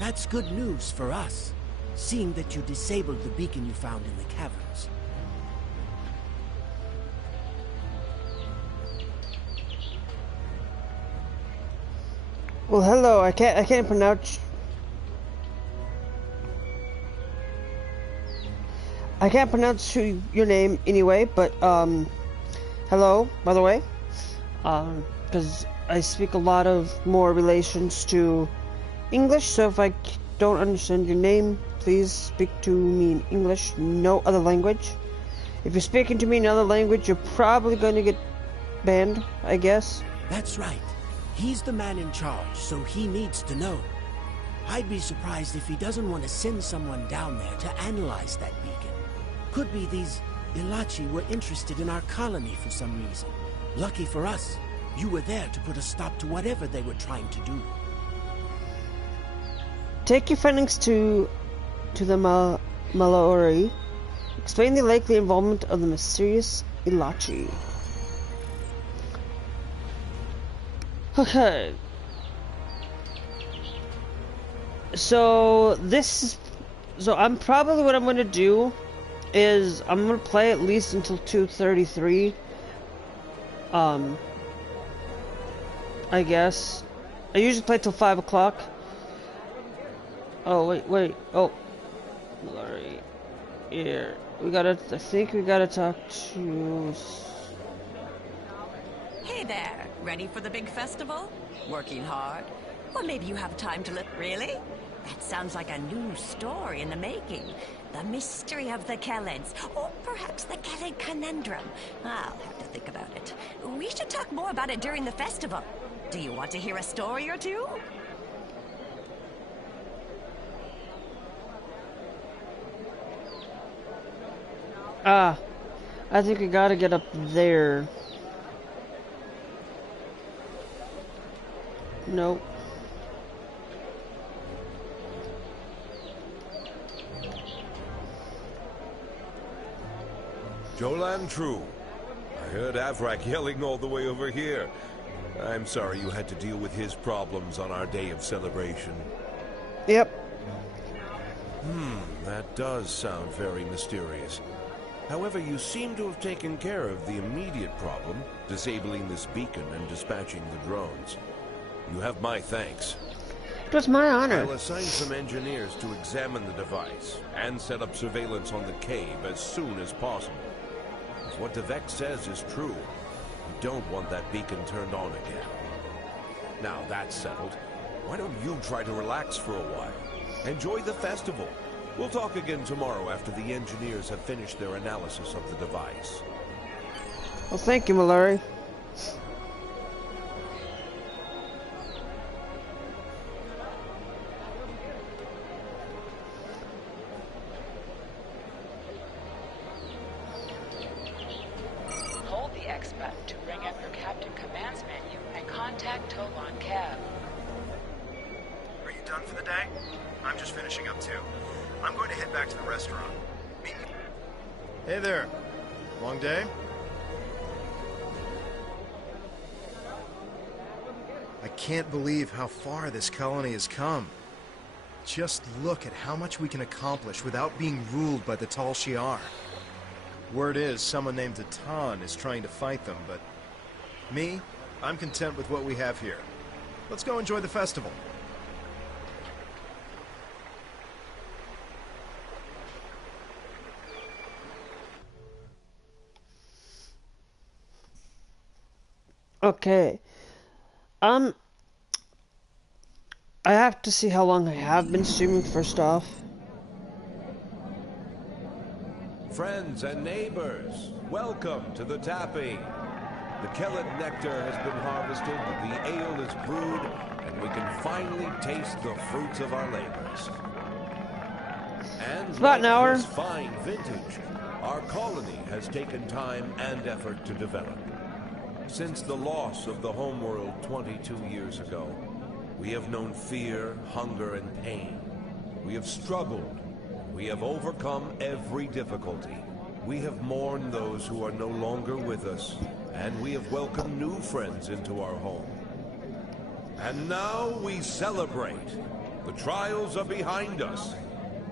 That's good news for us, seeing that you disabled the beacon you found in the caverns. Well, hello, I can't pronounce... I can't pronounce your name anyway, but, hello, by the way. Because I speak a lot of more relations to English, so if I don't understand your name, please speak to me in English, no other language. If you're speaking to me in another language, you're probably going to get banned, I guess. That's right. He's the man in charge, so he needs to know. I'd be surprised if he doesn't want to send someone down there to analyze that beacon. Could be these Elachi were interested in our colony for some reason. Lucky for us, you were there to put a stop to whatever they were trying to do. Take your findings to the Mallory. Explain the likely involvement of the mysterious Elachi. Okay. So I'm probably what I'm gonna do is I'm gonna play at least until 2:33. I guess. I usually play till 5 o'clock. Oh wait. Oh, Mallory. Here I think we gotta talk to. Hey there, ready for the big festival? Working hard? Or maybe you have time to Really? That sounds like a new story in the making. The mystery of the Kellids, or perhaps the Kellid conundrum. I'll have to think about it. We should talk more about it during the festival. Do you want to hear a story or two? I think we gotta get up there. Nope. Jolan True. I heard Avrak yelling all the way over here. I'm sorry you had to deal with his problems on our day of celebration. Yep. That does sound very mysterious. However, you seem to have taken care of the immediate problem, disabling this beacon and dispatching the drones. You have my thanks. It was my honor. I'll assign some engineers to examine the device and set up surveillance on the cave as soon as possible. If what Devek says is true, we don't want that beacon turned on again. Now that's settled, why don't you try to relax for a while? Enjoy the festival. We'll talk again tomorrow after the engineers have finished their analysis of the device. Well, thank you, Mallory. Hold the X button to bring up your Captain Commands menu and contact Tolan Cab. Are you done for the day? I'm just finishing up too. I'm going to head back to the restaurant. Meet me. Hey there. Long day? I can't believe how far this colony has come. Just look at how much we can accomplish without being ruled by the Tal Shiar. Word is, someone named Atan is trying to fight them, but... me? I'm content with what we have here. Let's go enjoy the festival. Okay. I have to see how long I have been streaming first off. Friends and neighbors, welcome to the tapping. The Kellet nectar has been harvested, the ale is brewed, and we can finally taste the fruits of our labors. And It's about an hour. this fine vintage, our colony has taken time and effort to develop. Since the loss of the homeworld 22 years ago, we have known fear, hunger, and pain. We have struggled. We have overcome every difficulty. We have mourned those who are no longer with us, and we have welcomed new friends into our home. And now we celebrate. The trials are behind us.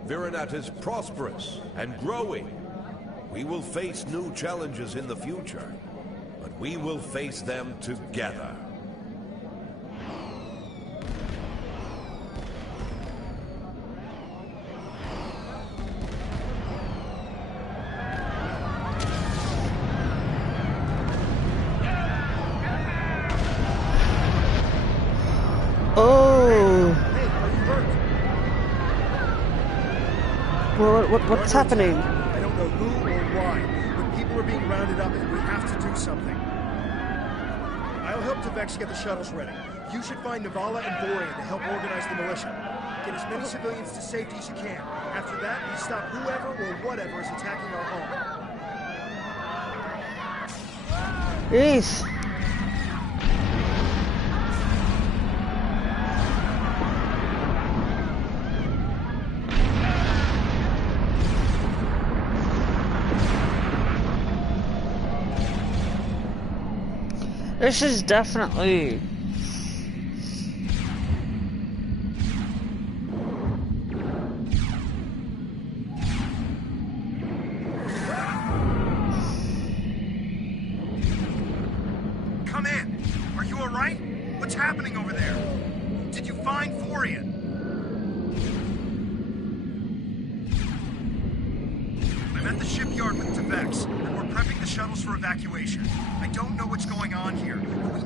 Virinat is prosperous and growing. We will face new challenges in the future, but we will face them together. Oh! What's happening? I don't know who or why, but people are being rounded up and we have to do something. I'll help Devex get the shuttles ready. You should find Navala and Borean to help organize the militia. Get as many civilians to safety as you can. After that, we stop whoever or whatever is attacking our home. Jeez. This is definitely... Come in! Are you alright? What's happening over there? Did you find Borean? I'm at the shipyard with Devex, and we're prepping the shuttles for evacuation. I don't know what's going on here,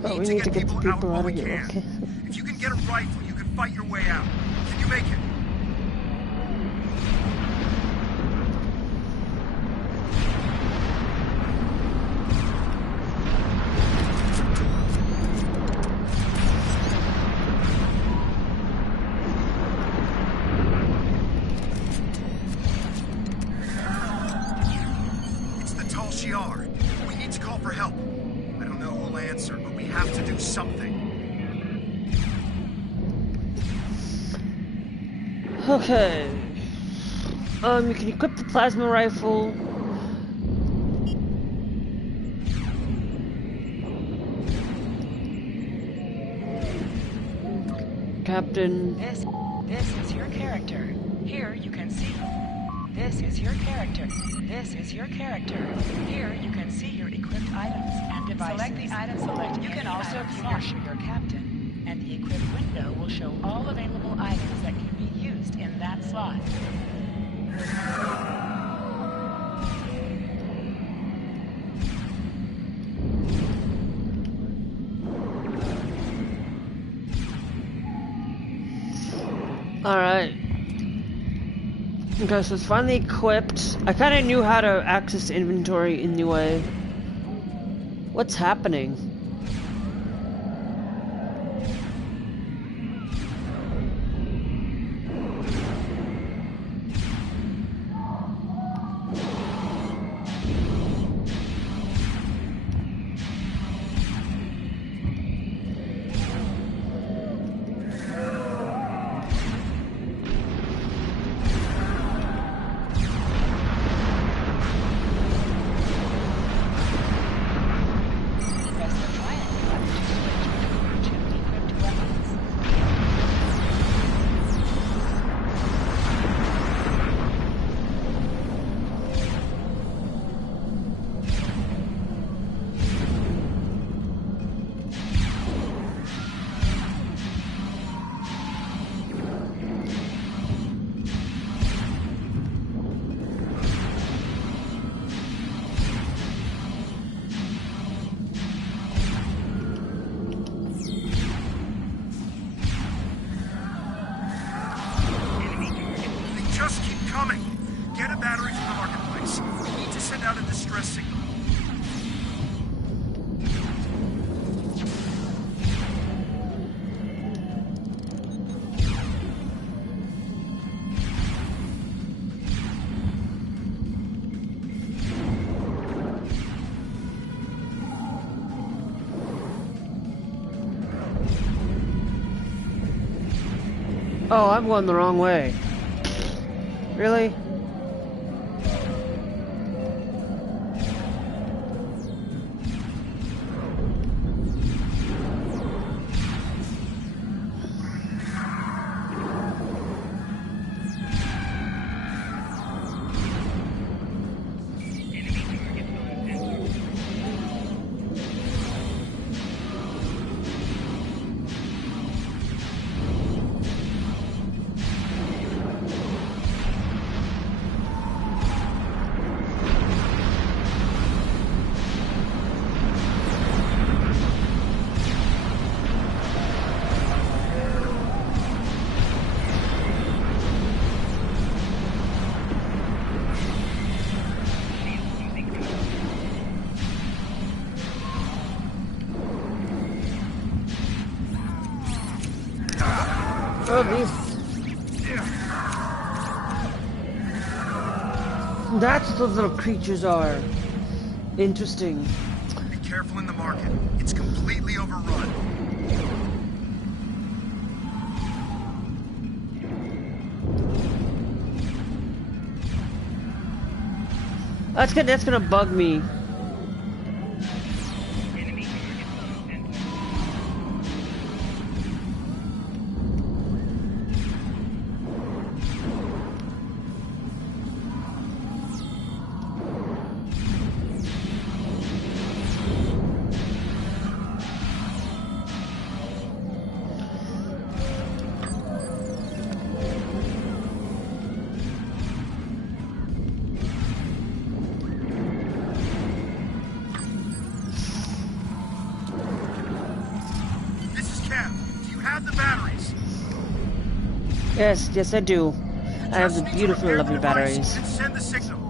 but we need to get people out while we can. Okay. If you can get a rifle, you can fight your way out. Can you make it? It's the Tal Shiar. We need to call for help. I don't know who'll answer, but we have to do something. Okay. You can equip the plasma rifle. Captain. This is your character. Here you can see. This is your character. This is your character. Here you can see your equipped items and devices. Select the item select. You can also view your captain, and the equipped window will show all available items that can be used in that slot. Alright. Okay, so it's finally equipped. I kind of knew how to access inventory anyway. What's happening? Oh, I'm going the wrong way. Really? Oh, that's what those little creatures are. Interesting. Be careful in the market. It's completely overrun. That's good. That's gonna bug me. Yes, I do. I have the beautiful, lovely batteries. Send the signal.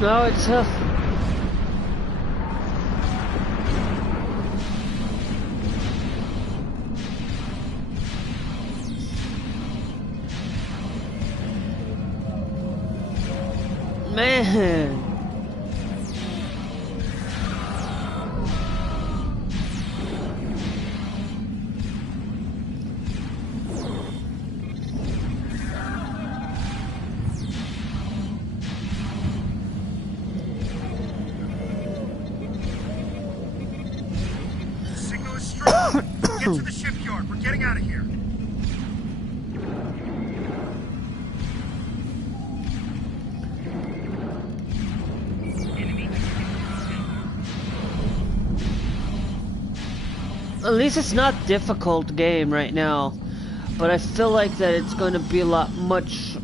No, it's man. Get to the shipyard. We're getting out of here. At least it's not difficult game right now. But I feel like that it's going to be a lot much...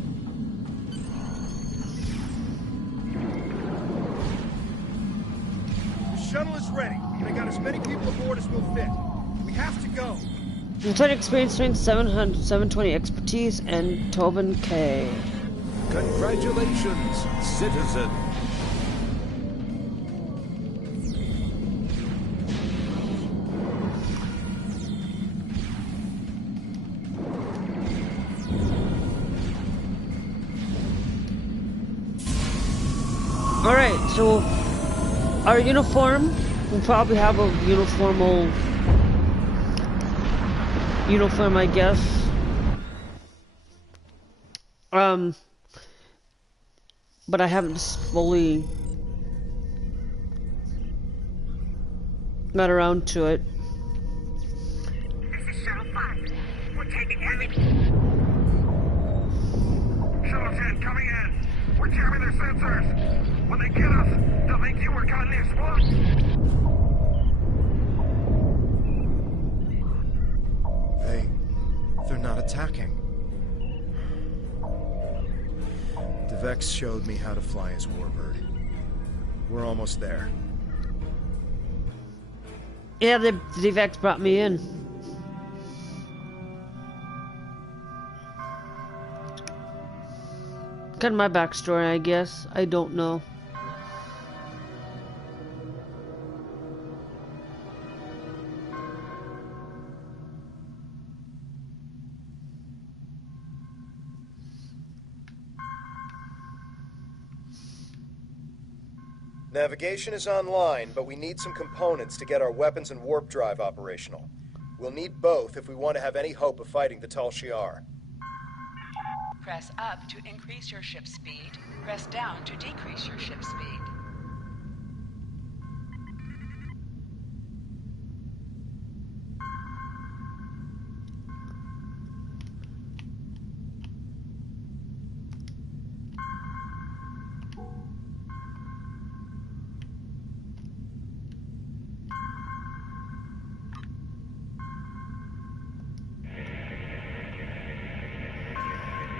The shuttle is ready. I got as many people aboard as will fit. We have to go. Insight experience, strength 720 expertise, and Tobin K. Congratulations, citizen. Alright, so our uniform, we'll probably have a uniform, I guess. But I haven't fully got around to it. This is Shuttle 5. We're taking heavy... Shuttle 10 coming in. We're jamming their sensors. When they get us, they'll think you were caught in their swamp. They're not attacking. DeVex showed me how to fly his warbird. We're almost there. Yeah, the DeVex brought me in. Kind of my backstory, I guess. I don't know. Navigation is online, but we need some components to get our weapons and warp drive operational. We'll need both if we want to have any hope of fighting the Tal Shiar. Press up to increase your ship's speed. Press down to decrease your ship's speed.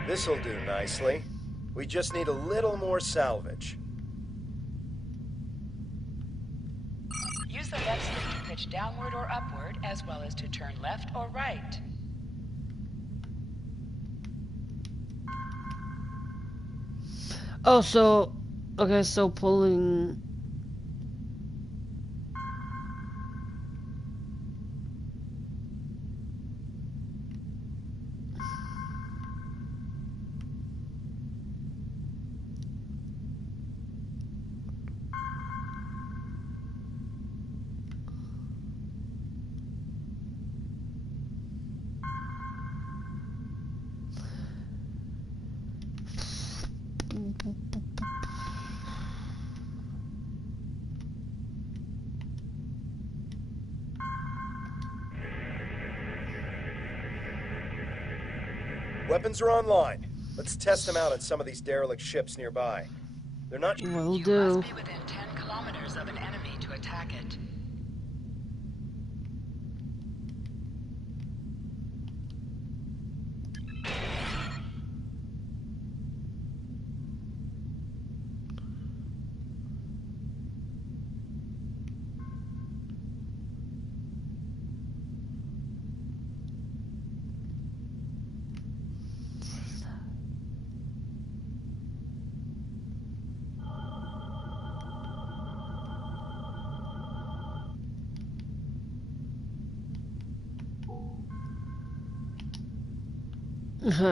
This'll do nicely. We just need a little more salvage. Use the left stick to pitch downward or upward, as well as to turn left or right. Oh, so... Okay, so pulling... Weapons are online. Let's test them out on some of these derelict ships nearby. They're not... Will You do. must be within 10 kilometers of an enemy to attack it.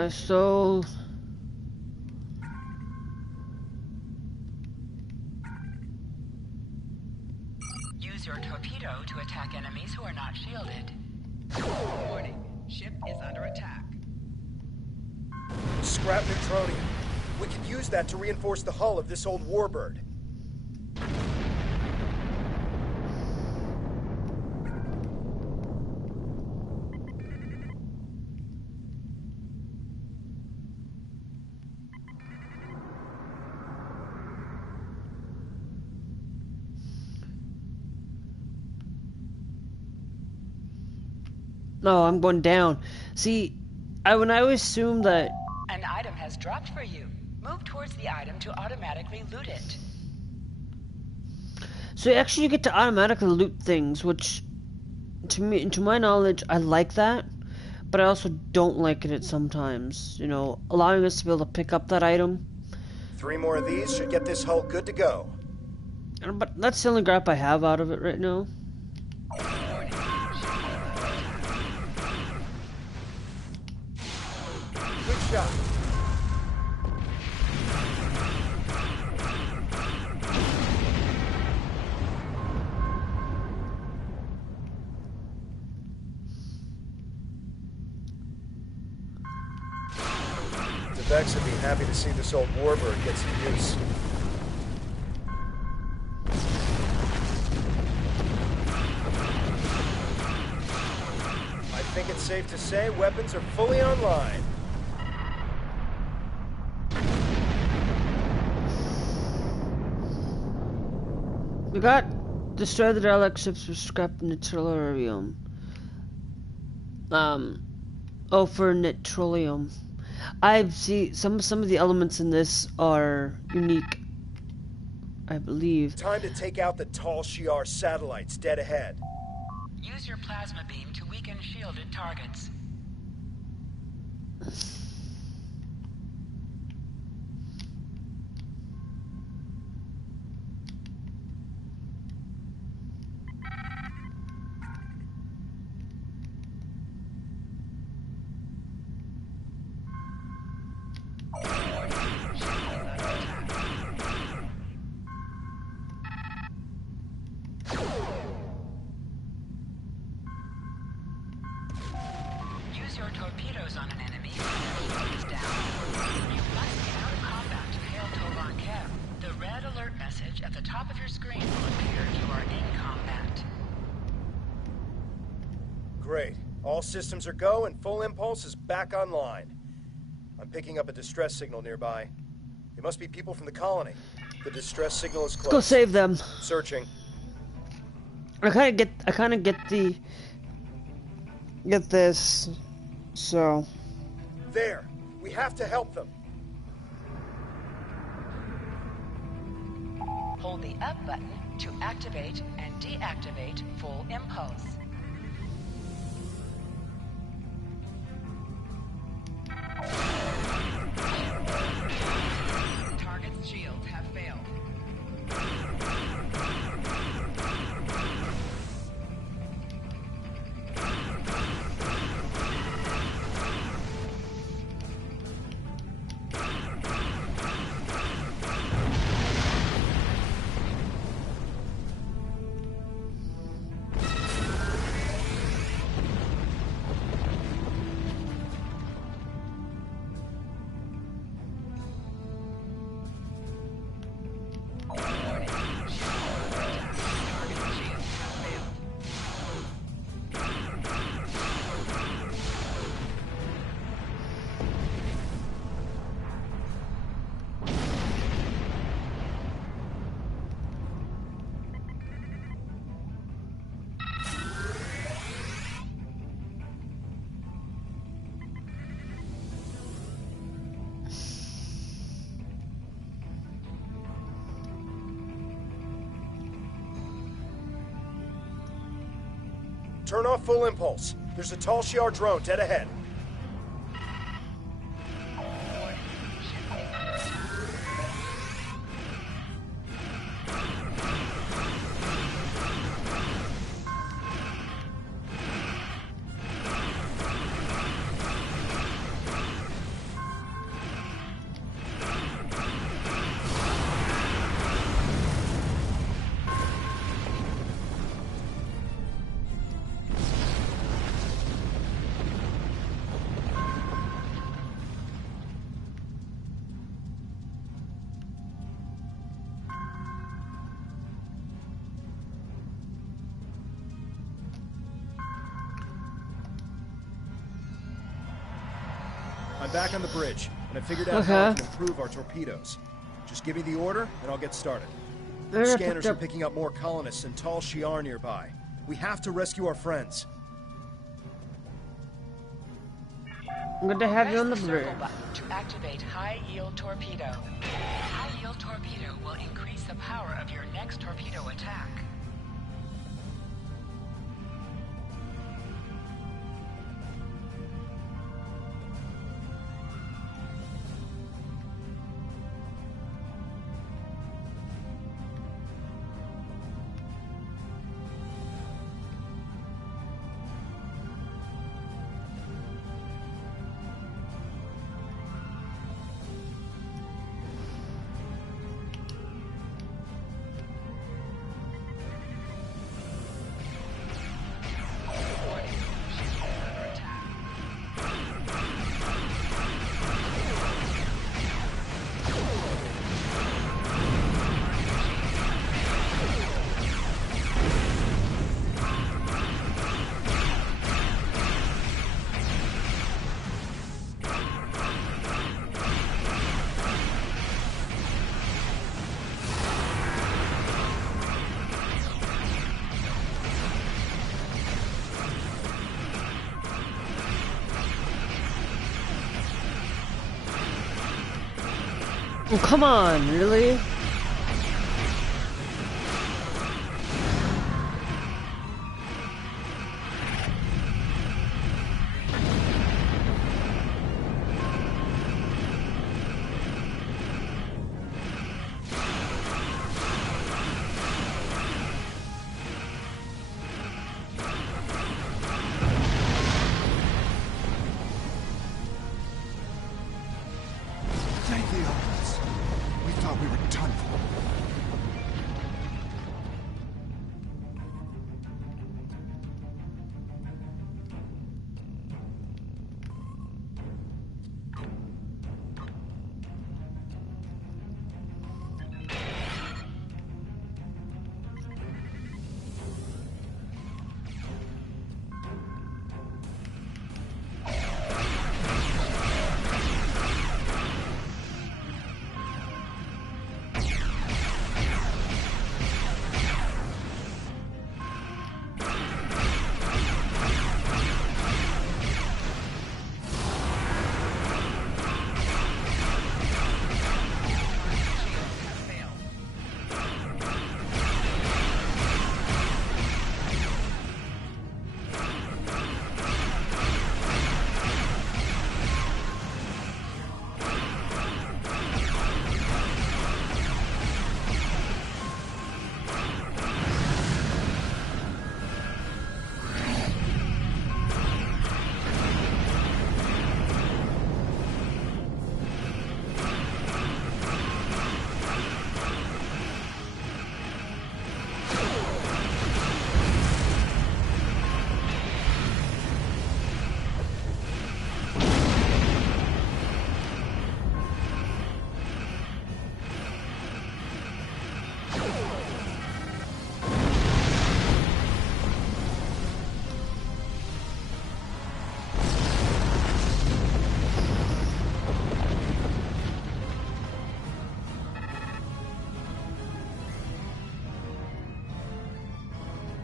So... Use your torpedo to attack enemies who are not shielded. Warning, ship is under attack. Scrap neutronium. We could use that to reinforce the hull of this old warbird. No, I'm going down. See, when I always assume that... An item has dropped for you. Move towards the item to automatically loot it. So actually you get to automatically loot things, which, to my knowledge, I like that. But I also don't like it sometimes, you know, allowing us to be able to pick up that item. 3 more of these should get this hull good to go. But that's the only gripe I have out of it right now. Good shot. Vex would be happy to see this old warbird get some use. I think it's safe to say weapons are fully online. We got destroy the derelict ships for scrap nitrolium. For nitrolium. I've seen some of the elements in this are unique, I believe. Time to take out the tall Shi'ar satellites dead ahead. Use your plasma beam to weaken shielded targets. Use your torpedoes on an enemy when their shield is down. You must get out of combat to hail Tovan Kev. The red alert message at the top of your screen will appear if you are in combat. Great. All systems are go and full impulse is back online. I'm picking up a distress signal nearby. It must be people from the colony. The distress signal is close. Let's go save them. Searching. I kind of get this. So. There. We have to help them. Hold the up button to activate and deactivate full impulse. Target's shields have failed. Turn off full impulse. There's a tall Shi'ar drone dead ahead. I'm back on the bridge, and I figured out how I can improve our torpedoes. Just give me the order, and I'll get started. The scanners are picking up more colonists and tall Shi'ar nearby. We have to rescue our friends. I'm going to have you on the Press bridge. circle button to activate high-yield torpedo. High-yield torpedo will increase the power of your next torpedo attack. Oh, come on, really? Thank the elements. We thought we were done for.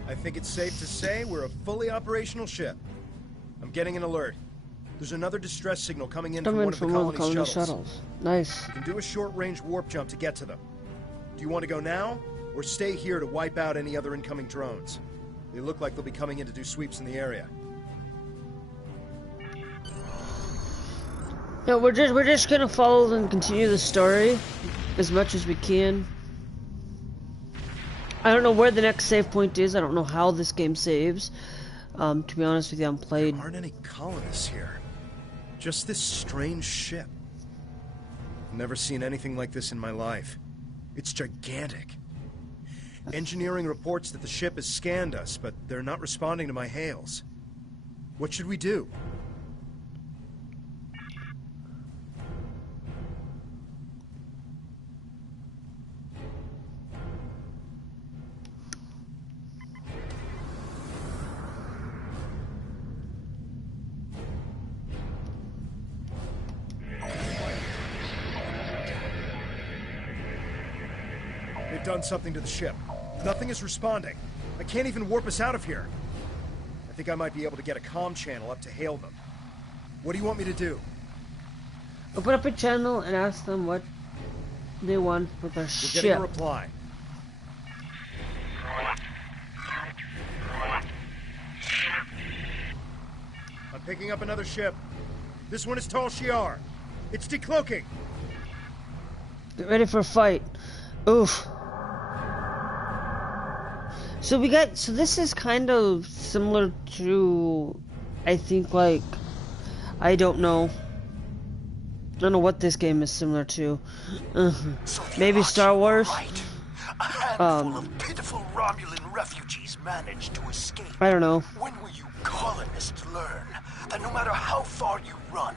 I think it's safe to say we're a fully operational ship. I'm getting an alert. There's another distress signal coming in from one of the colony's shuttles. Nice. You can do a short-range warp jump to get to them. Do you want to go now, or stay here to wipe out any other incoming drones? They look like they'll be coming in to do sweeps in the area. No, we're just gonna follow and continue the story as much as we can. I don't know where the next save point is. I don't know how this game saves. To be honest with you, I'm played. There aren't any colonists here. Just this strange ship. I've never seen anything like this in my life. It's gigantic. Engineering reports that the ship has scanned us, but they're not responding to my hails. What should we do? They've done something to the ship. Nothing is responding. I can't even warp us out of here. I think I might be able to get a comm channel up to hail them. What do you want me to do? Open up a channel and ask them what they want with our We're ship. getting a reply. I'm picking up another ship. This one is Tal Shiar. It's decloaking. Get ready for a fight. Oof. So this is kind of similar to, I think, like, I don't know what this game is similar to. Maybe Star Wars. Right. A handful of pitiful Romulan refugees managed to escape. I don't know. When will you colonists learn that no matter how far you run,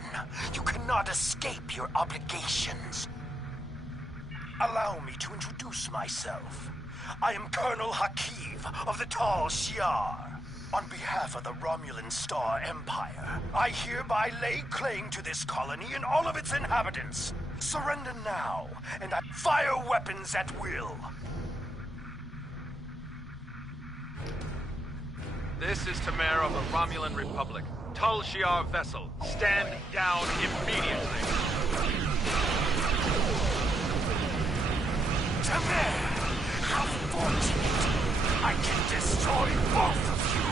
you cannot escape your obligations? Allow me to introduce myself. I am Colonel Hakiv of the Tal Shiar. On behalf of the Romulan Star Empire, I hereby lay claim to this colony and all of its inhabitants. Surrender now, and I fire weapons at will. This is Tamer of the Romulan Republic. Tal Shiar vessel, stand down immediately. Tamer, how fortunate! I can destroy both of you.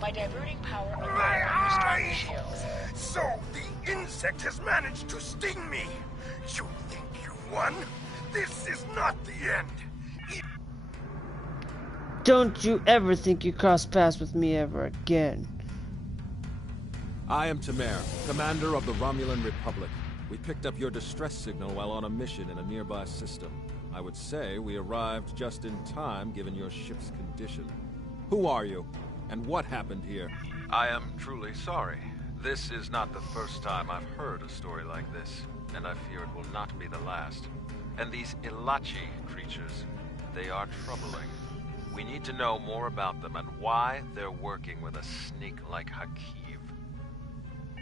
By diverting power away My from your stronger eyes! shields. So the insect has managed to sting me. You think you won? This is not the end. Don't you ever think you cross paths with me ever again. I am Tamer, commander of the Romulan Republic. We picked up your distress signal while on a mission in a nearby system. I would say we arrived just in time given your ship's condition. Who are you? And what happened here? I am truly sorry. This is not the first time I've heard a story like this, and I fear it will not be the last. And these Ilachi creatures, they are troubling. We need to know more about them and why they're working with a snake like Hakiv.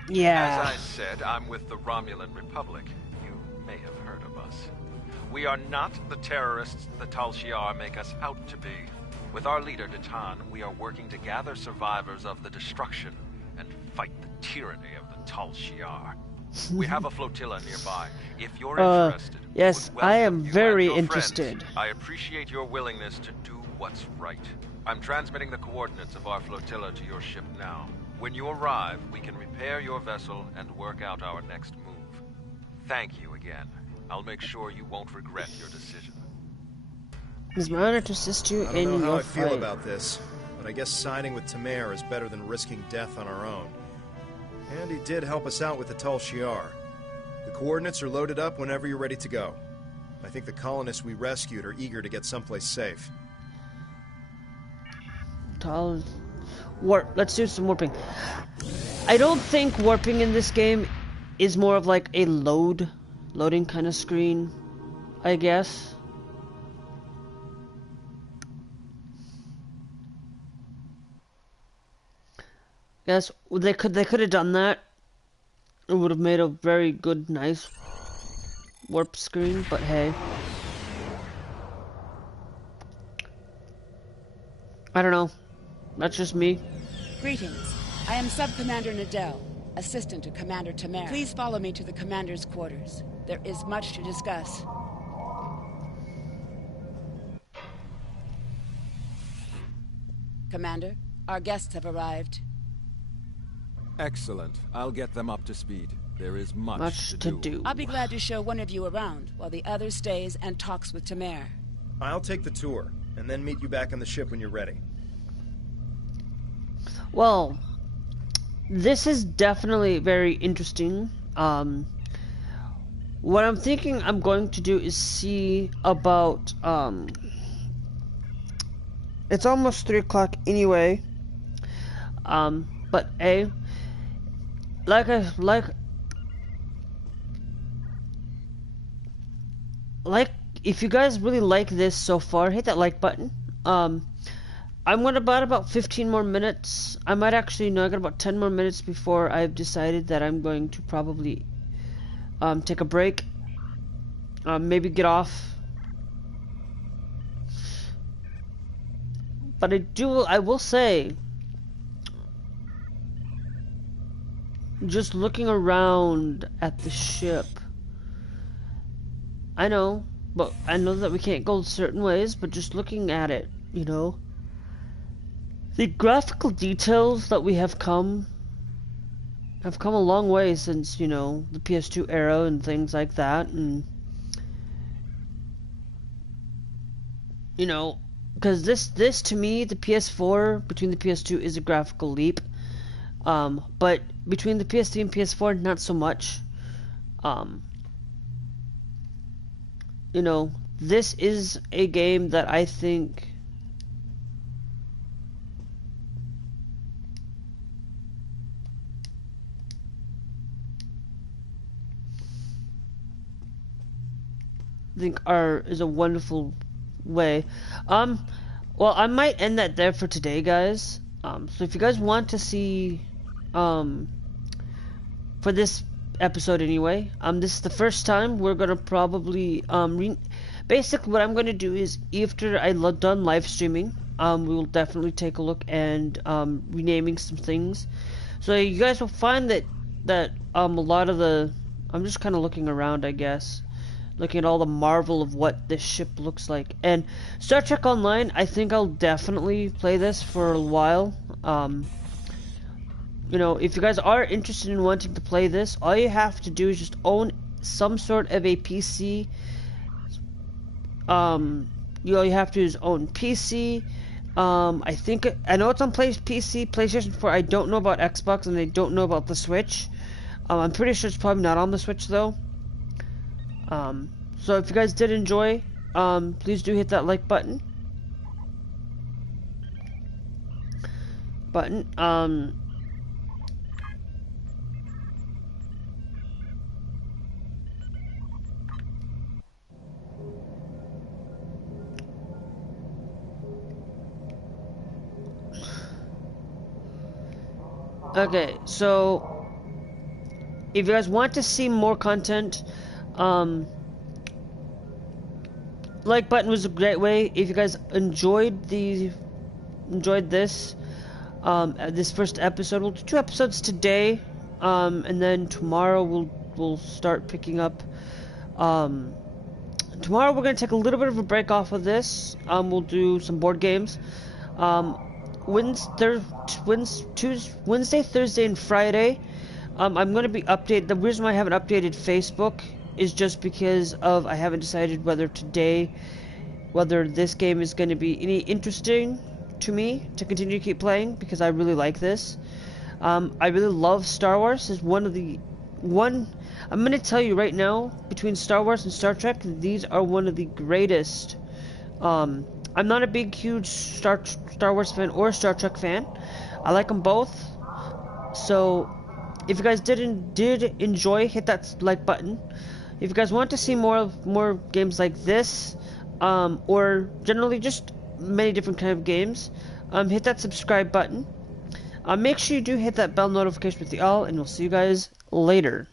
Yeah. As I said, I'm with the Romulan Republic. You may have heard of us. We are not the terrorists the Tal Shiar make us out to be. With our leader, Datan, we are working to gather survivors of the destruction and fight the tyranny of the Tal Shiar. We have a flotilla nearby. If you're interested, yes, would I welcome am you very and your interested. friends. I appreciate your willingness to do what's right. I'm transmitting the coordinates of our flotilla to your ship now. When you arrive, we can repair your vessel and work out our next move. Thank you again. I'll make sure you won't regret your decision. It's my honor to assist you I in don't know how your I feel fight. about this, but I guess siding with Tamer is better than risking death on our own. And he did help us out with the Tal Shiar. The coordinates are loaded up whenever you're ready to go. I think the colonists we rescued are eager to get someplace safe. Let's do some warping. I don't think warping in this game is more of like a loading kind of screen, I guess. Yes, they could have done that. It would have made a very good, nice warp screen, but hey. I don't know. That's just me. Greetings. I am Sub-Commander Nadell, assistant to Commander Tamer. Please follow me to the Commander's quarters. There is much to discuss. Commander, our guests have arrived. Excellent. I'll get them up to speed. There is much to do. I'll be glad to show one of you around, while the other stays and talks with Tamer. I'll take the tour, and then meet you back on the ship when you're ready. Well, this is definitely very interesting. What I'm thinking I'm going to do is see about, it's almost 3 o'clock anyway, but if you guys really like this so far, hit that like button. I'm gonna about 15 more minutes. I might actually, no, I got about 10 more minutes before I've decided that I'm going to probably take a break. Maybe get off. But I will say, just looking around at the ship, I know that we can't go certain ways, but just looking at it, you know, the graphical details that we have come a long way since, you know, the PS2 era and things like that, and you know, because this to me, the PS4 between the PS2 is a graphical leap, but between the PS3 and PS4, not so much. You know, this is a game that I think is a wonderful way. Well, I might end that there for today, guys. So if you guys want to see, for this episode anyway, this is the first time we're gonna probably, basically what I'm gonna do is, after done live streaming, we will definitely take a look and, renaming some things. So you guys will find that a lot of the, I'm just kind of looking around, I guess. Looking at all the marvel of what this ship looks like. And Star Trek Online, I think I'll definitely play this for a while. You know, if you guys are interested in wanting to play this, all you have to do is just own some sort of a PC. All you have to do is own PC. I know it's on PC, PlayStation 4. I don't know about Xbox, and I don't know about the Switch. I'm pretty sure it's probably not on the Switch, though. So if you guys did enjoy, please do hit that like button. Okay, so if you guys want to see more content, like button was a great way. If you guys enjoyed this first episode, we'll do 2 episodes today, and then tomorrow we'll start picking up. Tomorrow we're gonna take a little bit of a break off of this. We'll do some board games. Wednesday, Thursday, and Friday, I'm gonna be updated. The reason why I haven't updated Facebook is just because of I haven't decided whether this game is going to be any interesting to me to continue to keep playing, because I really like this. I really love Star Wars. Is I'm going to tell you right now, between Star Wars and Star Trek, these are one of the greatest. I'm not a big, huge Star Wars fan or Star Trek fan. I like them both. So, if you guys did enjoy, hit that like button. If you guys want to see more games like this, or generally just many different kind of games, hit that subscribe button. Make sure you do hit that bell notification with the all, and we'll see you guys later.